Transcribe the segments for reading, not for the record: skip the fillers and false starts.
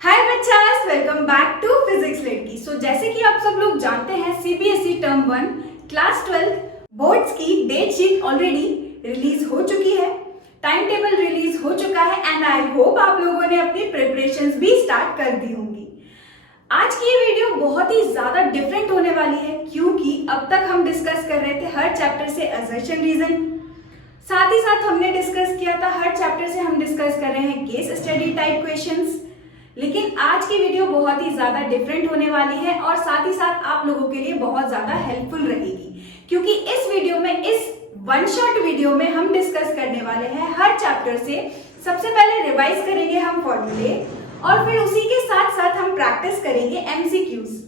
हाय बच्चास, welcome back to physics लड़की। जैसे कि आप सब लोग जानते हैं, सीबीएसई टर्म 1 क्लास 12 बोर्ड्स की डेट शीट ऑलरेडी रिलीज हो चुकी है, टाइम टेबल रिलीज हो चुका है एंड आई होप आप लोगों ने अपनी प्रिपरेशंस भी स्टार्ट कर दी होंगी। आज की ये वीडियो बहुत ही ज्यादा डिफरेंट होने वाली है क्योंकि अब तक हम डिस्कस कर रहे थे हर चैप्टर से असर्शन रीजन, साथ ही साथ हमने डिस्कस किया था हर चैप्टर से हम डिस्कस कर रहे हैं केस स्टडी टाइप क्वेश्चंस। लेकिन आज की वीडियो बहुत ही ज्यादा डिफरेंट होने वाली है और साथ ही साथ आप लोगों के लिए बहुत ज्यादा हेल्पफुल रहेगी क्योंकि इस वीडियो में, इस वन शॉट वीडियो में हम डिस्कस करने वाले हैं हर चैप्टर से। सबसे पहले रिवाइज करेंगे हम फॉर्मूले और फिर उसी के साथ साथ हम प्रैक्टिस करेंगे एमसीक्यूज।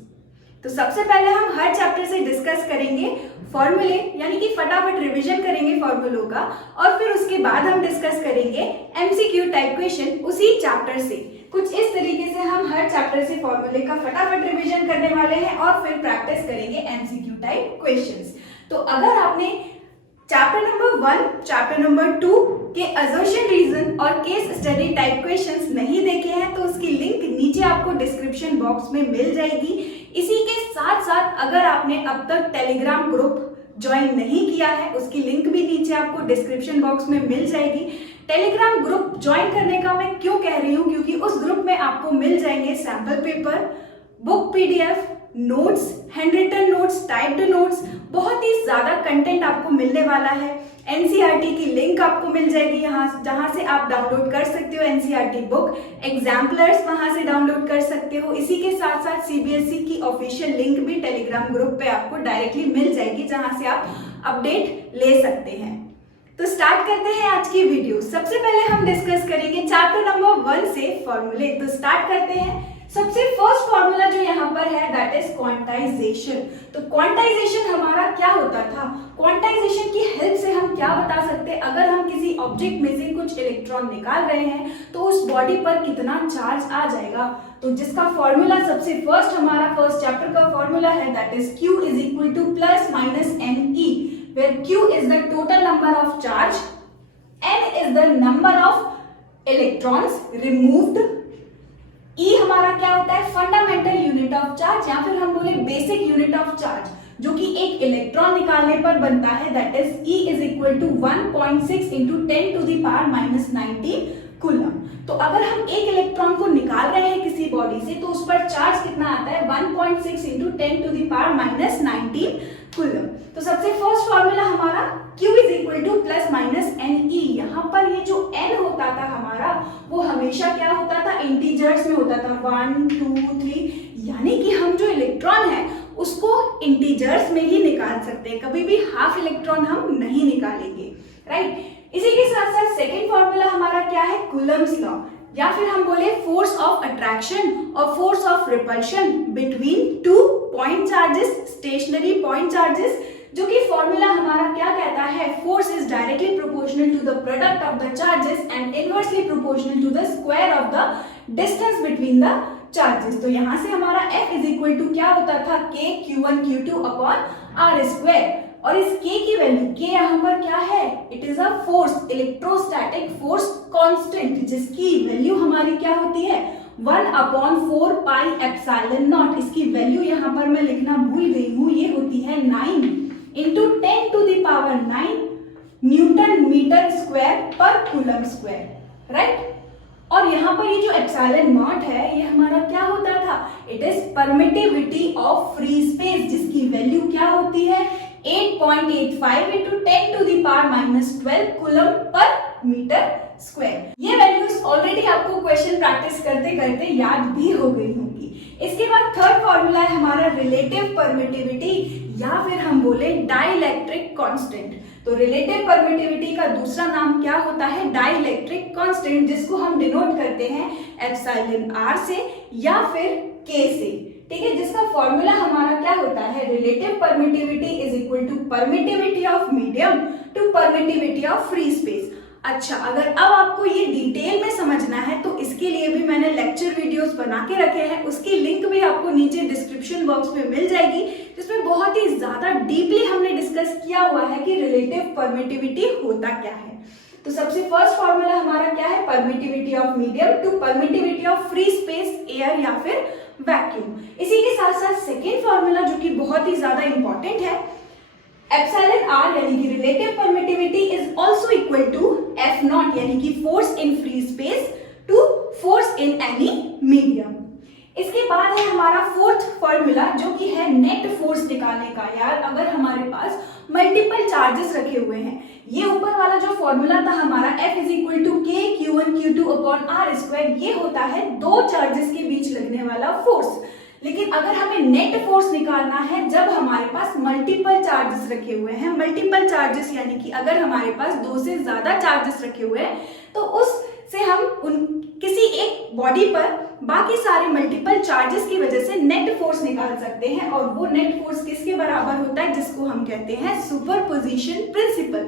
तो सबसे पहले हम हर चैप्टर से डिस्कस करेंगे फॉर्मूले, यानी कि फटाफट रिवीजन करेंगे फॉर्मूलों का, और फिर उसके बाद हम डिस्कस करेंगे एमसीक्यू टाइप क्वेश्चन उसी चैप्टर से। कुछ इस तरीके से हम हर चैप्टर से फॉर्मूले का फटाफट रिवीजन करने वाले हैं और फिर प्रैक्टिस करेंगे एमसीक्यू टाइप क्वेश्चंस। तो अगर आपने चैप्टर नंबर 1, चैप्टर नंबर 2 के असर्शन रीजन और केस स्टडी टाइप क्वेश्चंस नहीं देखे हैं तो उसकी लिंक नीचे आपको डिस्क्रिप्शन बॉक्स में मिल जाएगी। इसी के साथ साथ अगर आपने अब तक टेलीग्राम ग्रुप ज्वाइन नहीं किया है, उसकी लिंक भी नीचे आपको डिस्क्रिप्शन बॉक्स में मिल जाएगी। टेलीग्राम ग्रुप ज्वाइन करने का मैं क्यों कह रही हूँ, क्योंकि उस ग्रुप में आपको मिल जाएंगे sample paper, book PDF, notes, handwritten notes, typed notes, बहुत ही ज्यादा कंटेंट आपको मिलने वाला है। एनसीईआरटी की लिंक आपको मिल जाएगी यहाँ, जहां से आप डाउनलोड कर सकते हो एनसीईआरटी बुक, एग्जाम्पलर्स वहां से डाउनलोड कर सकते हो। इसी के साथ साथ सीबीएसई की ऑफिशियल लिंक भी टेलीग्राम ग्रुप पे आपको डायरेक्टली मिल जाएगी, जहां से आप अपडेट ले सकते हैं। तो स्टार्ट करते हैं आज की वीडियो। सबसे पहले हम डिस्कस करेंगे चैप्टर नंबर 1 से फॉर्मूले। तो स्टार्ट करते हैं। सबसे फर्स्ट फॉर्मूला जो यहाँ पर है दैट इज क्वांटाइजेशन। तो क्वांटाइजेशन हमारा क्या होता था? क्वांटाइजेशन की हेल्प से हम क्या बता सकते हैं, अगर हम किसी ऑब्जेक्ट में से कुछ इलेक्ट्रॉन निकाल रहे हैं तो उस बॉडी पर कितना चार्ज आ जाएगा। तो जिसका फॉर्मूला सबसे फर्स्ट, हमारा फर्स्ट चैप्टर का फॉर्मूला है that is Q is equal to plus minus NE, where Q is the total number of charge, N is the number of electrons removed, E हमारा क्या होता है? फंडामेंटल यूनिट ऑफ चार्ज, या फिर हम बोले बेसिक यूनिट ऑफ चार्ज, जो कि एक इलेक्ट्रॉन निकालने पर बनता है that is E is equal to 1.6 into 10 to the power minus 19 coulomb. तो अगर हम एक इलेक्ट्रॉन को निकाल रहे हैं किसी बॉडी से तो उस पर चार्ज कितना आता है? 1.6 into 10 to the power minus 19 coulomb. तो सबसे फर्स्ट फॉर्मूला हमारा Q is equal to plus minus NE। यहाँ पर ये जो N होता था हमारा, वो हमेशा क्या होता था? इंटीजर्स में होता था, 1 2 3, यानी कि हम जो इलेक्ट्रॉन है उसको इंटीजर्स में ही निकाल सकते हैं, कभी भी हाफ इलेक्ट्रॉन हम नहीं निकालेंगे, राइट। इसी के साथ साथ सेकेंड फॉर्मूला हमारा क्या है? कूलम्स लॉ, या फिर हम बोले फोर्स ऑफ अट्रैक्शन और force of repulsion between two point charges, stationary point charges, जो कि फॉर्मूला हमारा क्या कहता है? Force is directly proportional to the product of the charges and inversely proportional to the square of the distance between the charges. तो यहाँ से हमारा F इज इक्वल टू क्या होता था? K Q1 Q2 upon R square, और इस K की वैल्यू, K यहाँ पर क्या है? It is a force, electrostatic force constant, जिसकी वैल्यू हमारी क्या होती है? 1/4 पाई एप्सिलॉन नॉट। इसकी वैल्यू यहाँ पर मैं लिखना भूल गई हूँ, ये होती है 9 into 10 to the power 9 newton metre square पर कूलम स्क्वायर, राइट। और यहाँ पर ये जो एप्सिलॉन नॉट है ये हमारा क्या होता था? It is permittivity of free space, जिसकी वैल्यू क्या होती है? 8.85 into 10 to the power minus 12 coulomb per metre square. ये वैल्यूज ऑलरेडी आपको क्वेश्चन प्रैक्टिस करते करते याद भी हो गई होंगी। इसके बाद थर्ड फॉर्मूला है हमारा रिलेटिव परमिटिविटी, या फिर हम बोले डाइलेक्ट्रिक कांस्टेंट। तो रिलेटिव परमिटिविटी का दूसरा नाम क्या होता है? डाइलेक्ट्रिक कांस्टेंट, जिसको हम डिनोट करते हैं एप्सिलॉन R से या फिर K से, ठीक है। जिसका फॉर्मूला हमारा क्या होता है? Relative permittivity is equal to permittivity of medium to permittivity of free space. अच्छा, अगर अब आपको ये डिटेल में समझना है तो इसके लिए भी मैंने लेक्चर वीडियोस बना के रखे हैं, उसकी लिंक भी आपको नीचे डिस्क्रिप्शन बॉक्स में मिल जाएगी, जिसमें बहुत ही ज्यादा डीपली हमने डिस्कस किया हुआ है कि रिलेटिव परमिटिविटी होता क्या है। तो सबसे फर्स्ट फॉर्मूला हमारा क्या है, permittivity of medium to permittivity of free space air या फिर वैक्यूम। इसी के साथ साथ सेकेंड फॉर्मूला जो कि बहुत ही ज्यादा इंपॉर्टेंट है, एप्सिलॉन आर यानी कि relative permittivity is also equal to F naught यानी कि force in free space to force in any medium. इसके बाद है हमारा फोर्थ फॉर्मूला जो कि है नेट फोर्स निकालने का। यार अगर हमारे पास मल्टीपल चार्जेस रखे हुए हैं, ये ऊपर वाला जो फॉर्मूला था हमारा F इज इक्वल टू के Q1 Q2 upon r square, ये होता है दो चार्जेस के बीच लगने वाला फोर्स। लेकिन अगर हमें नेट फोर्स निकालना है जब हमारे पास मल्टीपल चार्जेस रखे हुए हैं, मल्टीपल चार्जेस यानी कि अगर हमारे पास दो से ज्यादा चार्जेस रखे हुए हैं, तो उससे हम उन किसी एक बॉडी पर बाकी सारे मल्टीपल चार्जेस की वजह से नेट फोर्स निकाल सकते हैं। और वो नेट फोर्स किसके बराबर होता है, जिसको हम कहते हैं सुपरपोजिशन प्रिंसिपल।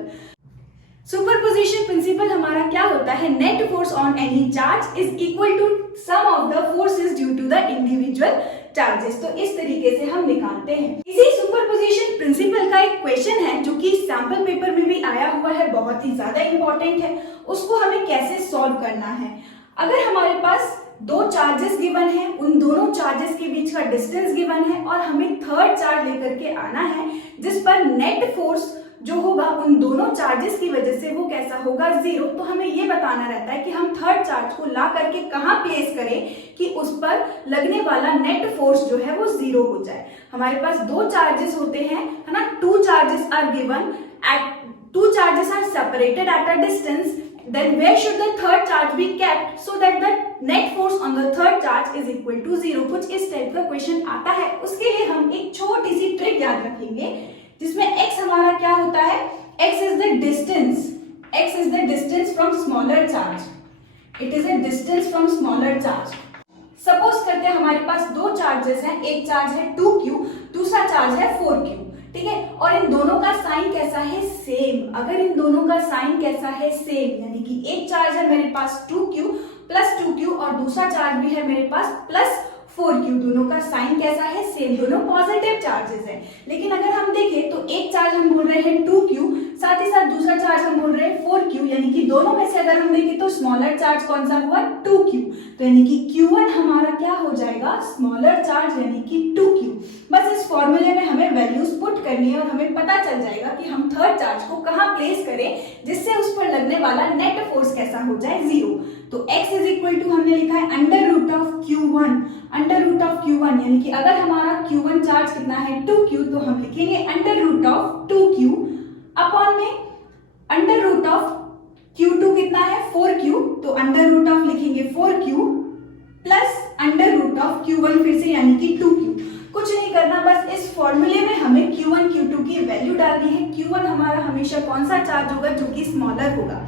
सुपरपोजिशन प्रिंसिपल हमारा क्या होता है, net force on any charge is equal to sum of the forces due to the individual charges. तो इस तरीके से हम निकालते हैं। इसी सुपरपोजिशन प्रिंसिपल का एक क्वेश्चन है जो कि सैंपल पेपर में भी आया हुआ है, बहुत ही ज्यादा इंपॉर्टेंट है। उसको हमें कैसे सॉल्व करना है, अगर हमारे पास दो चार्जेस गिवन है, उन दोनों चार्जेस के बीच का डिस्टेंस गिवन है और हमें थर्ड चार्ज लेकर के आना है जिस पर नेट फोर्स जो होगा उन दोनों चार्जेस की वजह से वो कैसा होगा, जीरो। तो हमें ये बताना रहता है कि हम थर्ड चार्ज को ला करके कहाँ प्लेस करें कि उस पर लगने वाला नेट फोर्स जो है वो जीरो हो जाए। हमारे पास दो चार्जेस होते हैं, है ना, two charges are given at two charges are separated at a distance, then where should the third charge be kept so that the net force on the third charge is equal to zero। कुछ इस type का question आता है। उसके लिए हम एक छोटी सी ट्रिक याद रखेंगे जिसमें x हमारा क्या होता है, x is the distance from smaller charge, it is a distance from smaller charge। Suppose करते हैं हमारे पास दो चार्जेस हैं, एक चार्ज है 2q, दूसरा चार्ज है 4q, ठीक है, और इन दोनों का साइन कैसा है, सेम। अगर इन दोनों का साइन कैसा है, सेम, यानी कि एक चार्ज है मेरे पास 2q प्लस 2q और दूसरा चार्ज भी है मेरे पास प्लस 4q, दोनों का साइन कैसा है, सेम, दोनों पॉजिटिव चार्जेस हैं। लेकिन अगर हम देखें तो एक चार्ज हम बोल रहे हैं 2q, साथ ही साथ दूसरा चार्ज हम बोल रहे हैं 4q, यानी कि दोनों में से अगर हम देखें तो स्मॉलर चार्ज कौन सा हुआ, 2q, तो यानी कि q1 हमारा क्या हो जाएगा, स्मॉलर चार्ज यानी कि 2q। बस इस फॉर्मूले में हमें वैल्यूज पुट करनी है और हमें पता चल जाएगा कि हम थर्ड चार्ज को कहाँ प्लेस करें जिससे उस पर लगने वाला नेट फोर्स कैसा हो जाए, जीरो। तो x इज इक्वल टू हमने लिखा है अंडर रूट ऑफ q1, यानी कि अगर हमारा q1 चार्ज कितना है 2q, तो हम लिखेंगे under root of 2q upon में अंडर रूट ऑफ q2 कितना है 4q, तो अंडर रूट ऑफ लिखेंगे 4q plus under root of q1 फिर से यानी कि 2q। कुछ नहीं करना, बस इस फॉर्मूले में हमें q1 q2 की वैल्यू डालनी है। q1 हमारा हमेशा कौन सा चार्ज होगा, जो कि स्मॉलर होगा।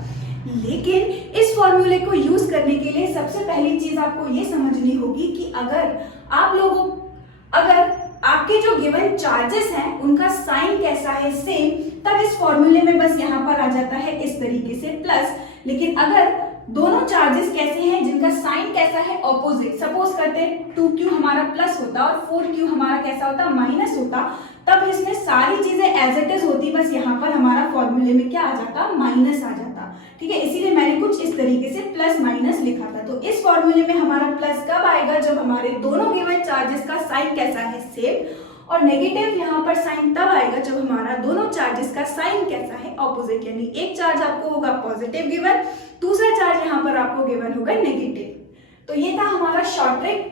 लेकिन इस फॉर्मूले को यूज करने के लिए सबसे पहली चीज आपको ये समझनी होगी कि अगर आपके जो गिवन चार्जेस हैं उनका साइन कैसा है, सेम, तब इस फॉर्मूले में बस यहाँ पर आ जाता है इस तरीके से प्लस। लेकिन अगर दोनों चार्जेस कैसे हैं जिनका साइन कैसा है, ऑपोजिट, सपोज करते हैं 2q हमारा प्लस होता और 4q हमारा कैसा होता, माइनस होता, तब इसमें सारी चीजें एज इट इज होती, बस यहाँ पर हमारा फॉर्मूले में क्या आ जाता, माइनस आ जाता। ठीक है, इसीलिए मैंने कुछ इस तरीके से प्लस माइनस लिखा था। तो इस फॉर्मूले में हमारा प्लस कब आएगा, जब हमारे दोनों गिवन चार्जेस का साइन कैसा है, सेम, और नेगेटिव यहाँ पर साइन तब आएगा जब हमारा दोनों चार्जेस का साइन कैसा है, ऑपोजिट, यानी एक चार्ज आपको होगा पॉजिटिव गिवन, दूसरा चार्ज यहाँ पर आपको गिवन होगा नेगेटिव। तो ये था हमारा शॉर्ट ट्रिक।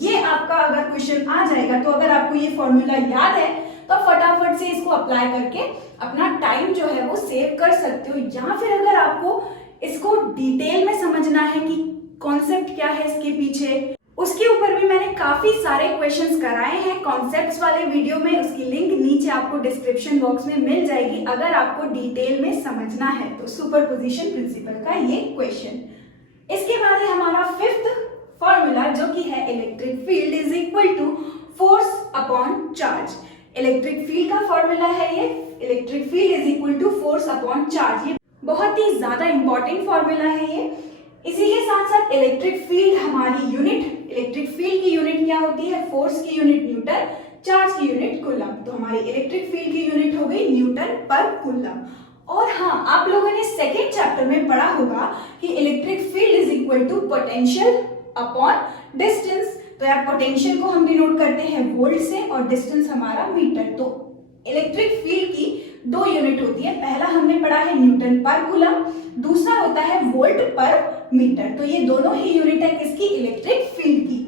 ये आपका अगर क्वेश्चन आ जाएगा तो अगर आपको ये फॉर्मूला याद है तो फटाफट से इसको अप्लाई करके अपना टाइम जो है वो सेव कर सकते हो। या फिर अगर आपको इसको डिटेल में समझना है कि कॉन्सेप्ट क्या है इसके पीछे, उसके ऊपर भी मैंने काफी सारे क्वेश्चंस कराए हैं कॉन्सेप्ट्स वाले वीडियो में, उसकी लिंक नीचे आपको डिस्क्रिप्शन बॉक्स में मिल जाएगी अगर आपको डिटेल में समझना है तो सुपरपोजिशन प्रिंसिपल का ये क्वेश्चन। इसके बाद है हमारा फिफ्थ फॉर्मूला जो कि है electric field is equal to force upon charge. Electric field का फॉर्मूला है ये, electric field is equal to force upon charge. ये बहुत ही ज्यादा इंपॉर्टेंट फॉर्मूला है ये। इसी के साथ साथ इलेक्ट्रिक फील्ड हमारी यूनिट, इलेक्ट्रिक फील्ड की यूनिट क्या होती है, फोर्स की यूनिट न्यूटन, चार्ज की यूनिट कूलम। तो हमारी इलेक्ट्रिक फील्ड की यूनिट हो गई न्यूटन पर कूलम। और हाँ, आप लोगों ने सेकेंड चैप्टर में पढ़ा होगा कि electric field is equal to potential upon distance. तो यार पोटेंशियल को हम डिनोट करते हैं वोल्ट से और डिस्टेंस हमारा मीटर। तो इलेक्ट्रिक फील्ड की दो यूनिट होती है, पहला हमने पढ़ा है न्यूटन पर कूलम, दूसरा होता है वोल्ट पर मीटर। तो ये दोनों ही यूनिट है किसकी, इलेक्ट्रिक फील्ड की।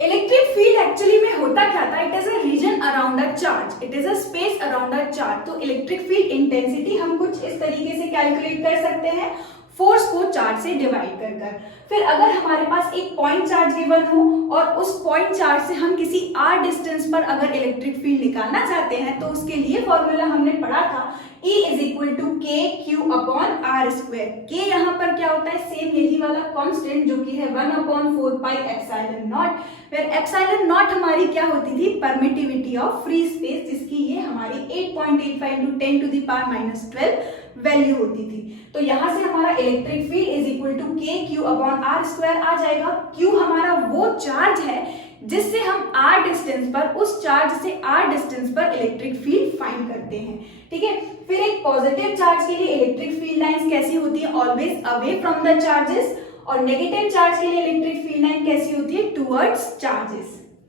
इलेक्ट्रिक फील्ड एक्चुअली में होता क्या था, it is a region around a charge, it is a space around a charge. तो इलेक्ट्रिक फील्ड इंटेंसिटी हम कुछ इस तरीके से कैलकुलेट कर सकते हैं, फोर्स को चार्ज से डिवाइड कर कर। फिर अगर हमारे पास एक पॉइंट चार्ज गिवन हो और उस पॉइंट चार्ज से हम किसी r डिस्टेंस पर अगर इलेक्ट्रिक फील्ड निकालना चाहते हैं तो उसके लिए फॉर्मूला हमने पढ़ा था E is equal to k q upon r square. के यहाँ पर क्या होता है, सेम यही वाला कांस्टेंट जो कि है 1/4 पाई एप्सिलॉन नॉट। फिर एप्सिलॉन नॉट हमारी क्या होती थी, परमिटिविटी ऑफ फ्री स्पेस, जिसकी ये हमारी 8.85 × 10⁻⁻12 वैल्यू होती थी। तो यहाँ से हमारा electric field is equal to k q upon r square आ जाएगा। क्यू हमारा वो चार्ज है जिससे हम r डिस्टेंस पर, उस चार्ज से r डिस्टेंस पर इलेक्ट्रिक फील्ड फाइंड करते हैं, ठीक है। फिर एक पॉजिटिव चार्ज के लिए इलेक्ट्रिक फील्ड लाइंस कैसी होती है, always away from the charges, और नेगेटिव चार्ज के लिए इलेक्ट्रिक फील्ड लाइन कैसी होती है, टुवर्ड्स चार्जेस।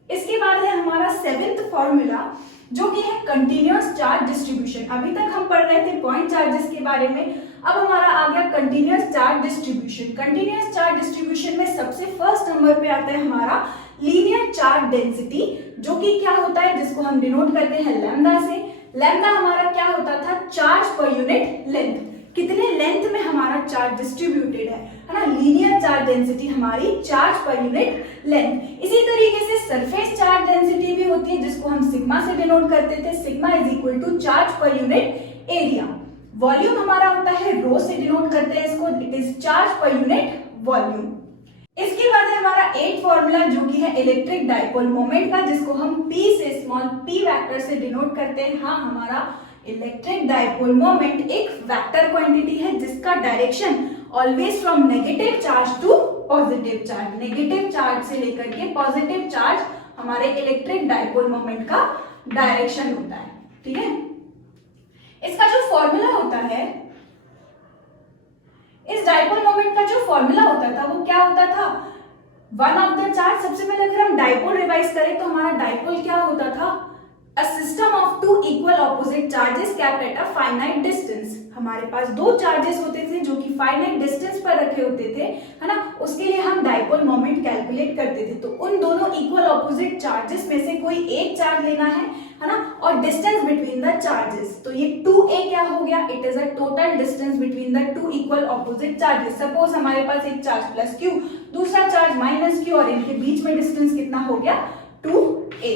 इसके बाद है हमारा सेवेंथ फॉर्मूला जो कि है कंटिन्यूअस चार्ज डिस्ट्रीब्यूशन। अभी तक हम पढ़ रहे थे पॉइंट चार्जेस के बारे में, अब हमारा आ गया continuous charge distribution. Continuous charge distribution में सबसे फर्स्ट नंबर पे आता है हमारा लीनियर चार्ज डेंसिटी, जो कि क्या होता है, जिसको हम डिनोट करते हैं लैम्डा से। लैम्डा हमारा क्या होता था, चार्ज पर यूनिट लेंथ, कितने लेंथ में हमारा चार्ज डिस्ट्रीब्यूटेड है ना। लीनियर चार्ज डेंसिटी हमारी चार्ज पर यूनिट लेंथ। इसी तरीके से सरफेस चार्ज डेंसिटी भी होती है जिसको हम सिग्मा से डिनोट करते थे, sigma is equal to charge per unit area. Volume हमारा होता है रो से डिनोट करते हैं इसको, it is charge per unit volume. इसके बाद है हमारा 8 फॉर्मूला जो कि है इलेक्ट्रिक डाइपोल मोमेंट का, जिसको हम P से स्मॉल p वेक्टर से डिनोट करते हैं। हाँ, हमारा इलेक्ट्रिक डाइपोल मोमेंट एक वेक्टर क्वांटिटी है जिसका direction always from negative charge to positive charge, negative charge से लेकर के पॉजिटिव चार्ज हमारे इलेक्ट्रिक डाइपोल मोमेंट का डायरेक्शन होता है, ठीक है। इसका जो फॉर्मूला होता है, इस डाइपोल मोमेंट का जो फॉर्मूला होता था वो क्या होता था, वन ऑफ द चार्ज। सबसे पहले अगर हम डाइपोल रिवाइज करें तो हमारा डाइपोल क्या होता था, a system of two equal opposite charges kept at a finite distance. हमारे पास दो चार्जेस होते थे जो कि फाइनाइट डिस्टेंस पर रखे होते थे, है ना, उसके लिए हम डाइपोल मोमेंट कैलकुलेट करते थे। तो उन दोनों इक्वल ऑपोजिट चार्जेस में से कोई एक चार्ज लेना है ना, और डिस्टेंस बिटवीन द चार्जेस। तो ये 2a क्या हो गया, it is a total distance between the two equal opposite charges. Suppose हमारे पास एक चार्ज प्लस q, दूसरा चार्ज माइनस q, और इनके बीच में डिस्टेंस कितना हो गया, 2a,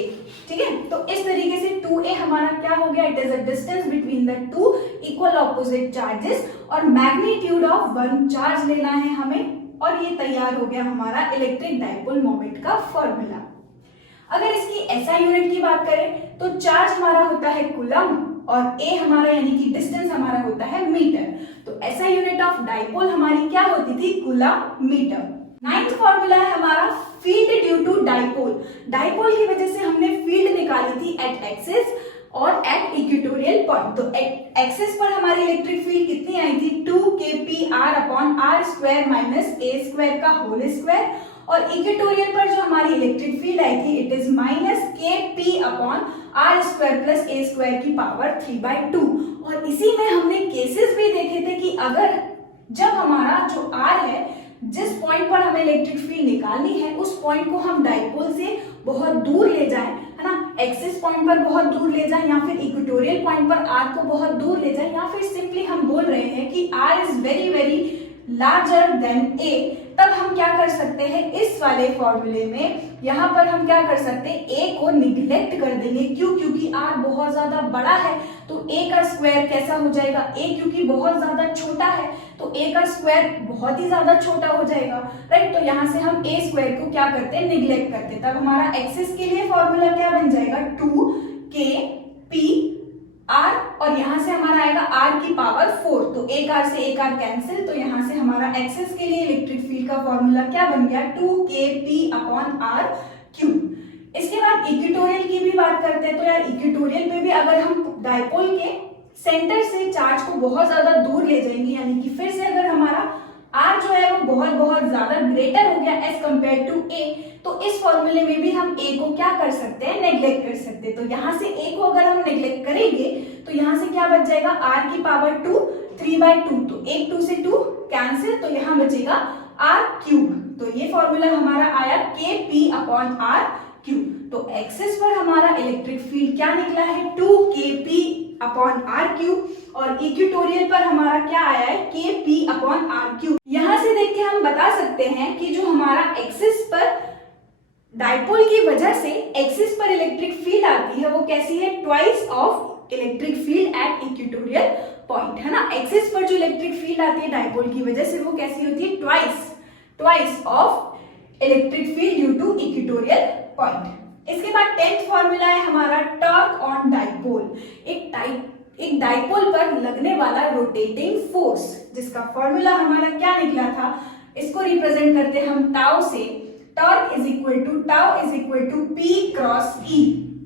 ठीक है। तो इस तरीके से 2a हमारा क्या हो गया, it is a distance between the two equal opposite charges, और मैग्नीट्यूड ऑफ वन चार्ज लेना है हमें, और ये तैयार हो गया हमारा इलेक्ट्रिक डाइपोल मोमेंट का फॉर्मूला। अगर इसकी SI यूनिट की बात करें तो चार्ज हमारा होता है कूलम और a हमारा यानी कि डिस्टेंस हमारा होता है मीटर। तो SI यूनिट ऑफ डाइपोल हमारी क्या होती थी, कूलम मीटर। 9th फॉर्मूला है हमारा field due to dipole. Dipole की वजह से हमने फील्ड निकाली थी एट एक्सिस और एट इक्वेटोरियल पॉइंट। तो एक्सिस पर हमारी इलेक्ट्रिक फील्ड कितनी आई थी, 2kpr upon r square minus a square का होल स्क्वायर, और इक्वेटोरियल पर जो हमारी इलेक्ट्रिक फील्ड आई थी it is minus kp upon r square plus a square की पावर 3/2। और इसी में हमने केसेस भी देखे थे कि अगर जब हमारा जो r है, जिस पॉइंट पर हमें इलेक्ट्रिक फील्ड निकालनी है, उस पॉइंट को हम डाइपोल से बहुत दूर ले जाएं, है ना, एक्सिस पॉइंट पर बहुत दूर ले जाएं, या फिर इक्वेटोरियल पॉइंट पर r को बहुत दूर ले जाएं, या फिर सिंपली हम बोल रहे हैं कि r is very very larger than a, तब हम क्या कर सकते हैं, इस वाले फॉर्मूले में यहाँ पर हम क्या कर सकते हैं, a को निगलेक्ट कर देंगे। क्यों, क्योंकि r बहुत ज्यादा बड़ा है, तो a का स्क्वायर कैसा हो जाएगा, a क्योंकि बहुत ज्यादा छोटा है तो a का स्क्वायर बहुत ही ज्यादा छोटा हो जाएगा, राइट। तो यहाँ से हम a स्क्वायर को क्या करते हैं, निगलेक्ट करते हैं। तब हमारा एक्सिस के लिए फॉर्मूला क्या बन जाएगा, 2kp r, और यहाँ से हमारा आएगा r की पावर 4। तो एक r से एक r कैंसिल, तो यहाँ से हमारा एक्सिस के लिए इलेक्ट्रिक फील्ड का फॉर्मूला क्या बन गया, 2kp अपॉन r क्यूब। इसके बाद इक्वेटोरियल की भी बात करते हैं। तो यार इक्वेटोरियल पे भी अगर हम डाइपोल के सेंटर से चार्ज को बहुत ज्यादा दूर ले जाएंगे, यानी कि फिर से अगर हमारा R जो है वो बहुत बहुत ज्यादा ग्रेटर हो गया एज कंपेयर टू A, तो इस फॉर्मूले में भी हम A को क्या कर सकते हैं, नेग्लेक्ट कर सकते हैं। तो यहाँ से A को अगर हम नेग्लेक्ट करेंगे तो यहाँ से क्या बच जाएगा, R की पावर 2 3/2, तो 1 2 से 2 कैंसिल, तो यहाँ बचेगा R क्यूब। तो ये फॉर्मूला हमारा आया KP/R क्यूब। तो एक्सिस पर हमारा इलेक्ट्रिक फील्ड क्या निकला है, 2KP/R क्यूब, और इक्वेटोरियल पर हमारा क्या आया है, KP/R क्यूब। यहाँ से देख के हम बता सकते हैं कि जो हमारा एक्सिस पर डाइपोल की वजह से एक्सिस पर इलेक्ट्रिक फील्ड आती है वो कैसी है, twice of electric field at equatorial point, है ना। एक्सिस पर जो इलेक्ट्रिक फील्ड आती है डाइपोल की वजह से वो कैसी होती है, twice of electric field due to equatorial point. इसके बाद 10th फॉर्मूला है हमारा टॉर्क ऑन डाइपोल, एक डाइपोल पर लगने वाला रोटेटिंग फोर्स, जिसका फॉर्मूला हमारा क्या निकला था, इसको रिप्रेजेंट करते हम टाउ से। Torque is equal to P cross E,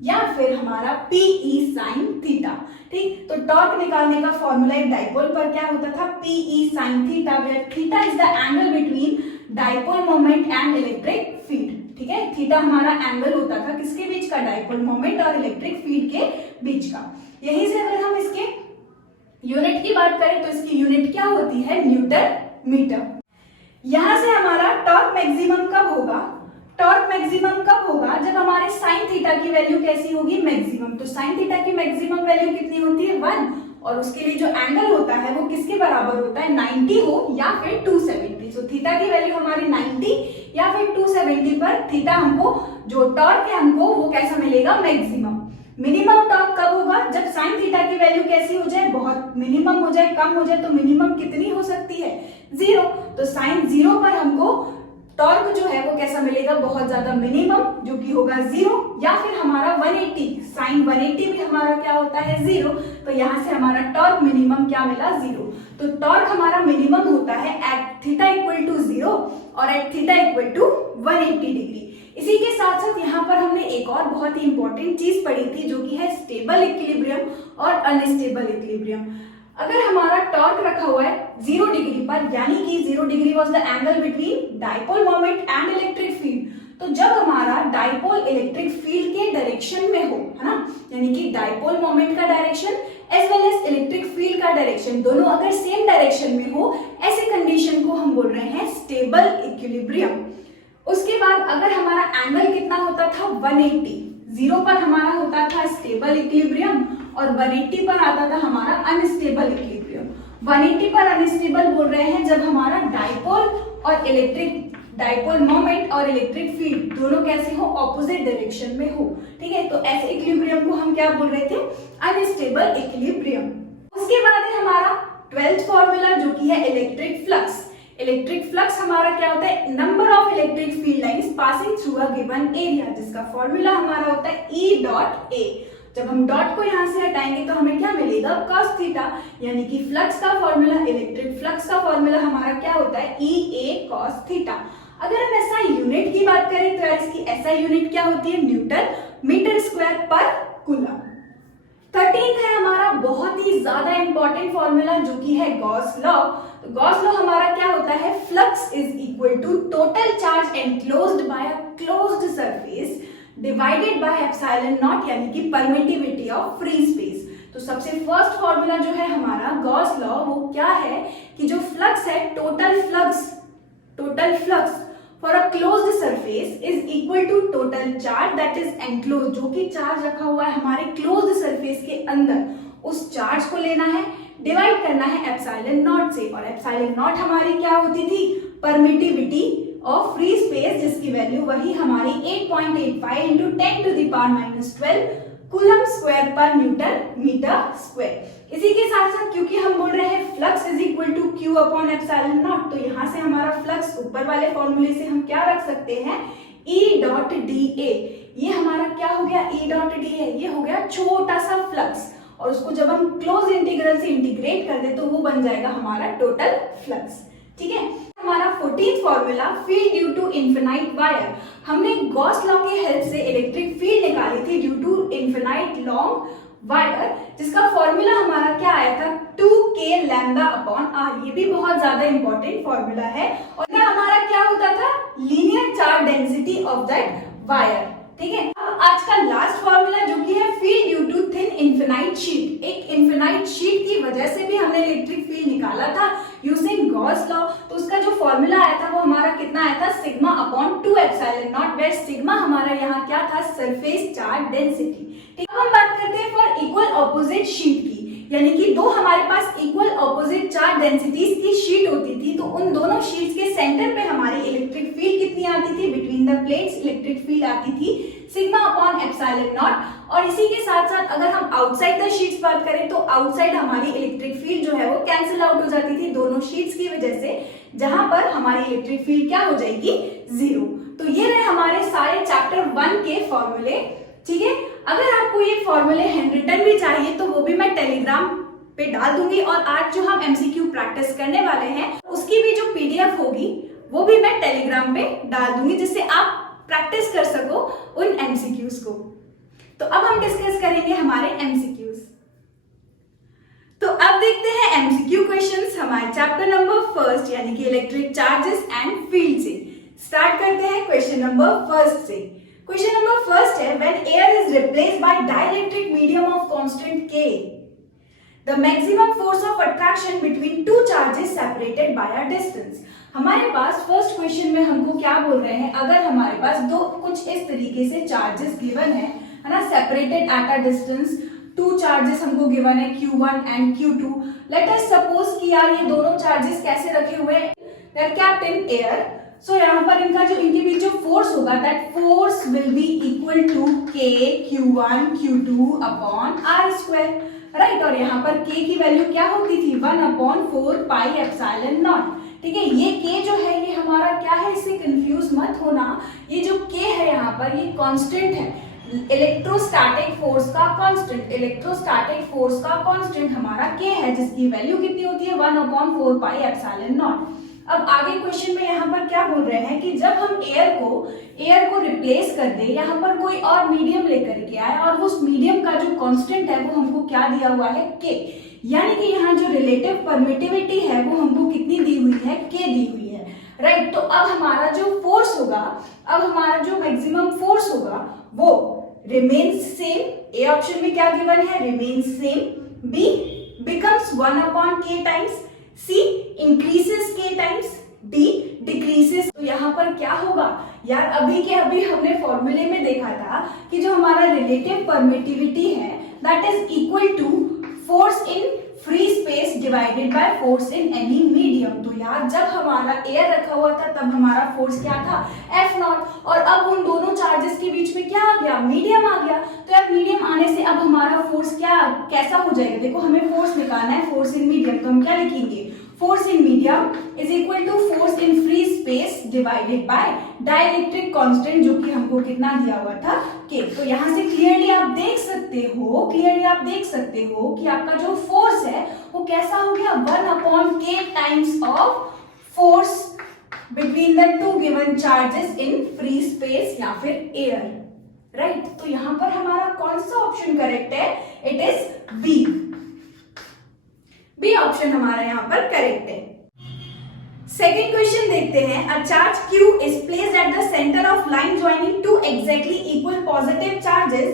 या फिर हमारा PE साइन थीटा। ठीक, तो टॉर्क निकालने का फॉर्मूला एक डाइपोल पर क्या होता था, PE sine theta, where theta is the angle between dipole moment and electric field. ठीक है, थीटा हमारा एंगल होता था किसके बीच का, डाइपोल मोमेंट और इलेक्ट्रिक फील्ड के बीच का। यहीं से अगर हम इसके यूनिट की बात करें तो इसकी यूनिट क्या होती है, न्यूटन मीटर। यहां से हमारा टॉर्क मैक्सिमम कब होगा, जब हमारे साइन थीटा की वैल्यू कैसी होगी, मैक्सिमम। तो साइन थीटा की मैक्सिमम वैल्यू कितनी होती है, 1, और उसके लिए जो एंगल होता है वो किसके बराबर होता है, 90 हो या फिर 270। सो थीटा की वैल्यू हमारी 90 या फिर 270 पर थीटा हमको जो टॉर्क है हमको वो कैसा मिलेगा, मैक्सिमम। मिनिमम टॉर्क कब होगा, जब साइन थीटा की वैल्यू कैसी हो जाए, बहुत मिनिमम हो जाए, कम हो जाए। तो मिनिमम कितनी हो सकती है, 0। तो साइन 0 पर हमको टॉर्क जो है वो कैसा मिलेगा, बहुत ज्यादा मिनिमम, जो कि होगा 0, या फिर हमारा 180, साइन 180 भी हमारा क्या होता है, 0। तो यहाँ से हमारा टॉर्क मिनिमम क्या मिला, 0। तो टॉर्क हमारा मिनिमम होता है एट थीटा इक्वल टू 0 और at theta equal to 180 degree. इसी के साथ साथ यहाँ पर हमने एक और बहुत ही इंपॉर्टेंट चीज पढ़ी थी, जो कि है स्टेबल इक्विलिब्रियम और अनस्टेबल इक्विलिब्रियम। अगर हमारा टॉर्क रखा हुआ है 0 डिग्री पर, यानी कि 0 degree was the angle between dipole moment and electric field, तो जब हमारा डाइपोल इलेक्ट्रिक फील्ड के डायरेक्शन में हो, है ना, यानी कि डाइपोल मोमेंट का direction as well as electric field का डायरेक्शन दोनों अगर सेम डायरेक्शन में हो, ऐसे कंडीशन को हम बोल रहे हैं स्टेबल इक्विलिब्रियम। उसके बाद अगर हमारा एंगल कितना होता था, 180, 0 पर हमारा होता था स्टेबल इक्विलिब्रियम और 180 पर आता था हमारा अनस्टेबल इक्विलिब्रियम। 180 पर अनस्टेबल बोल रहे हैं जब हमारा डाइपोल मोमेंट और इलेक्ट्रिक फील्ड दोनों कैसे हो, ऑपोजिट डायरेक्शन में हो। ठीक है, तो ऐसे इक्विलिब्रियम को हम क्या बोल रहे थे, अनस्टेबल इक्विलिब्रियम। उसके बाद है हमारा 12th फॉर्मूला, जो कि है इलेक्ट्रिक फ्लक्स। इलेक्ट्रिक फ्लक्स हमारा क्या होता है, number of electric field lines passing through a given area, जिसका फॉर्मूला हमारा होता है E डॉट A। जब हम डॉट को यहाँ से हटाएंगे तो हमें क्या मिलेगा, cos थीटा, यानी कि फ्लक्स का फॉर्मूला, इलेक्ट्रिक फ्लक्स का फॉर्मूला हमारा क्या होता है, EA cos थीटा। अगर हम ऐसा यूनिट की बात करें तो यार इसकी ऐसा यूनिट क्या होती है, न्यूटन मीटर स्क्वायर पर कूलम। 13th है हमारा बहुत ही ज्यादा इंपॉर्टेंट फॉर्मूला, जो कि है गॉस लॉ। तो गॉस लॉ हमारा क्या होता है, flux is equal to total charge enclosed by a closed surface divided by epsilon naught, यानी कि परमिटिविटी ऑफ फ्री स्पेस। तो सबसे फर्स्ट फॉर्मूला जो है हमारा गॉस लॉ, वो क्या है कि जो फ्लक्स है, total flux for a closed surface is equal to total charge that is enclosed, जो कि चार्ज रखा हुआ है हमारे क्लोज्ड सरफेस के अंदर, उस चार्ज को लेना है, डिवाइड करना है एप्सिलॉन नॉट से। और एप्सिलॉन नॉट हमारी क्या होती थी, परमिटिविटी ऑफ फ्री स्पेस, जिसकी वैल्यू वही हमारी 8.85 into 10 to the power -12 coulomb square पर न्यूटन मीटर स्क्वायर। इसी के साथ साथ क्योंकि हम बोल रहे हैं flux is equal to Q upon epsilon naught, तो यहाँ से हमारा फ्लक्स ऊपर वाले फॉर्मूले से हम क्या रख सकते हैं, E डॉट dA। ये हमारा क्या हो गया, E डॉट dA, ये हो गया छोटा सा फ्लक्स, और उसको जब हम क्लोज इंटीग्रल से इंटीग्रेट कर दे तो वो बन जाएगा हमारा टोटल फ्लक्स। ठीक है, हमारा 14th formula, field due to infinite wire. हमने गॉस लॉ की हेल्प से इलेक्ट्रिक फील्ड निकाली थी due to infinite long wire, जिसका फॉर्मूला हमारा क्या आया था 2k लैम्डा अपॉन r। ये भी बहुत ज्यादा इंपॉर्टेंट फॉर्मूला है। और हमारा क्या होता था linear charge density of that wire. ठीक है, अब आज का लास्ट फॉर्मूला जो कि है field due to thin infinite sheet. एक इनफिनाइट शीट की वजह से भी हमने इलेक्ट्रिक फील्ड निकाला था यूजिंग गॉस लॉ। तो उसका जो फॉर्मूला आया था वो हमारा कितना आया था sigma upon 2 epsilon naught, where sigma हमारा यहाँ क्या था सरफेस चार्ज डेंसिटी। ठीक, अब हम बात करते हैं फॉर इक्वल ऑपोजिट शीट की, यानी कि दो हमारे पास इक्वल ऑपोजिट चार्ज डेंसिटीज की शीट होती थी, तो उन दोनों शीट्स के सेंटर पे हमारी इलेक्ट्रिक फील्ड कितनी आती थी, between the plates electric field आती थी सिग्मा अपॉन एप्सिलॉन नॉट। और इसी के साथ साथ अगर हम आउटसाइड द शीट्स बात करें तो आउटसाइड हमारी इलेक्ट्रिक फील्ड जो है वो कैंसिल आउट हो जाती थी दोनों शीट्स की वजह से, जहां पर हमारी इलेक्ट्रिक फील्ड क्या हो जाएगी 0। तो ये रहे हमारे सारे चैप्टर 1 के फॉर्मूले। ठीक है, अगर आपको ये फॉर्मूले हैंड रिटन भी चाहिए तो वो भी मैं टेलीग्राम पे डाल दूंगी, और आज जो हम एमसीक्यू प्रैक्टिस करने वाले हैं उसकी भी जो पीडीएफ होगी वो भी मैं टेलीग्राम पे डाल दूंगी, जिससे आप प्रैक्टिस कर सको उन एमसीक्यूज को। तो अब हम डिस्कस करेंगे हमारे एमसीक्यूज। तो अब देखते हैं एमसीक्यू क्वेश्चंस हमारे चैप्टर नंबर 1 यानी कि इलेक्ट्रिक चार्जेस एंड फील्ड से। स्टार्ट करते हैं क्वेश्चन नंबर 1 से। क्वेश्चन नंबर 1 है when air is replaced by dielectric medium of constant k, the maximum force of attraction between two charges separated by a distance. हमारे पास first question में हमको क्या बोल रहे हैं, अगर हमारे पास दो कुछ इस तरीके से चार्जेस गिवन है ना, separated at a distance, two charges हमको गिवन है Q1 and Q2। Let us suppose कि यार ये दोनों चार्जेस कैसे रखे हुए हैं, they are kept in air. So यहाँ पर इनका जो इनके बीच जो फोर्स होगा that force will be equal to k Q1 Q2 upon r square, right. और यहाँ पर k की वैल्यू क्या होती थी 1/4 पाई एप्सिलॉन नॉट। ठीक है, ये k जो है ये हमारा क्या है, इससे कंफ्यूज मत होना, ये जो k है यहाँ पर ये कांस्टेंट है, इलेक्ट्रोस्टैटिक फोर्स का कांस्टेंट। इलेक्ट्रोस्टैटिक फोर्स का कांस्टेंट हमारा k है, जिसकी वैल्यू कितनी होती है 1/4 पाई एप्सिलॉन नॉट। अब आगे क्वेश्चन में यहाँ पर क्या बोल रहे हैं कि जब हम एयर को रिप्लेस कर दे, यहाँ पर कोई और मीडियम लेकर के आए और उस मीडियम का जो कांस्टेंट है वो हमको क्या दिया हुआ है k, यानी कि यहाँ जो रिलेटिव परमिटिविटी है वो हमको कितनी दी हुई है k दी हुई है, राइट। तो अब हमारा जो फोर्स होगा, अब हमारा जो मैक्सिमम फोर्स होगा वो रिमेन्स सेम। ए ऑप्शन में क्या गिवन है remains same, B becomes 1/k times, C increases k times, D decreases. तो यहाँ पर क्या होगा यार, अभी के अभी हमने फॉर्मूले में देखा था कि जो हमारा रिलेटिव परमिटिविटी है that is equal to force in free space divided by force in any medium. तो यार जब हमारा एयर रखा हुआ था तब हमारा फोर्स क्या था F0, और अब उन दोनों चार्जेस के बीच में क्या आ गया मीडियम आ गया। तो अब मीडियम आने से अब हमारा फोर्स क्या कैसा हो जाएगा, देखो हमें फोर्स निकालना है फोर्स इन मीडियम, तो हम क्या लिखेंगे force in medium is equal to force in free space divided by dielectric constant, जो कि हमको कितना दिया हुआ था k। तो यहाँ से क्लियरली आप देख सकते हो कि आपका जो फोर्स है वो कैसा हो गया 1/k times of force between the two given charges in free space या फिर एयर, राइट। तो यहाँ पर हमारा कौन सा ऑप्शन करेक्ट है, इट इज बी ऑप्शन हमारा यहाँ पर करेक्ट है। सेकेंड क्वेश्चन देखते हैं, a charge Q is placed at the center of line joining two exactly equal positive charges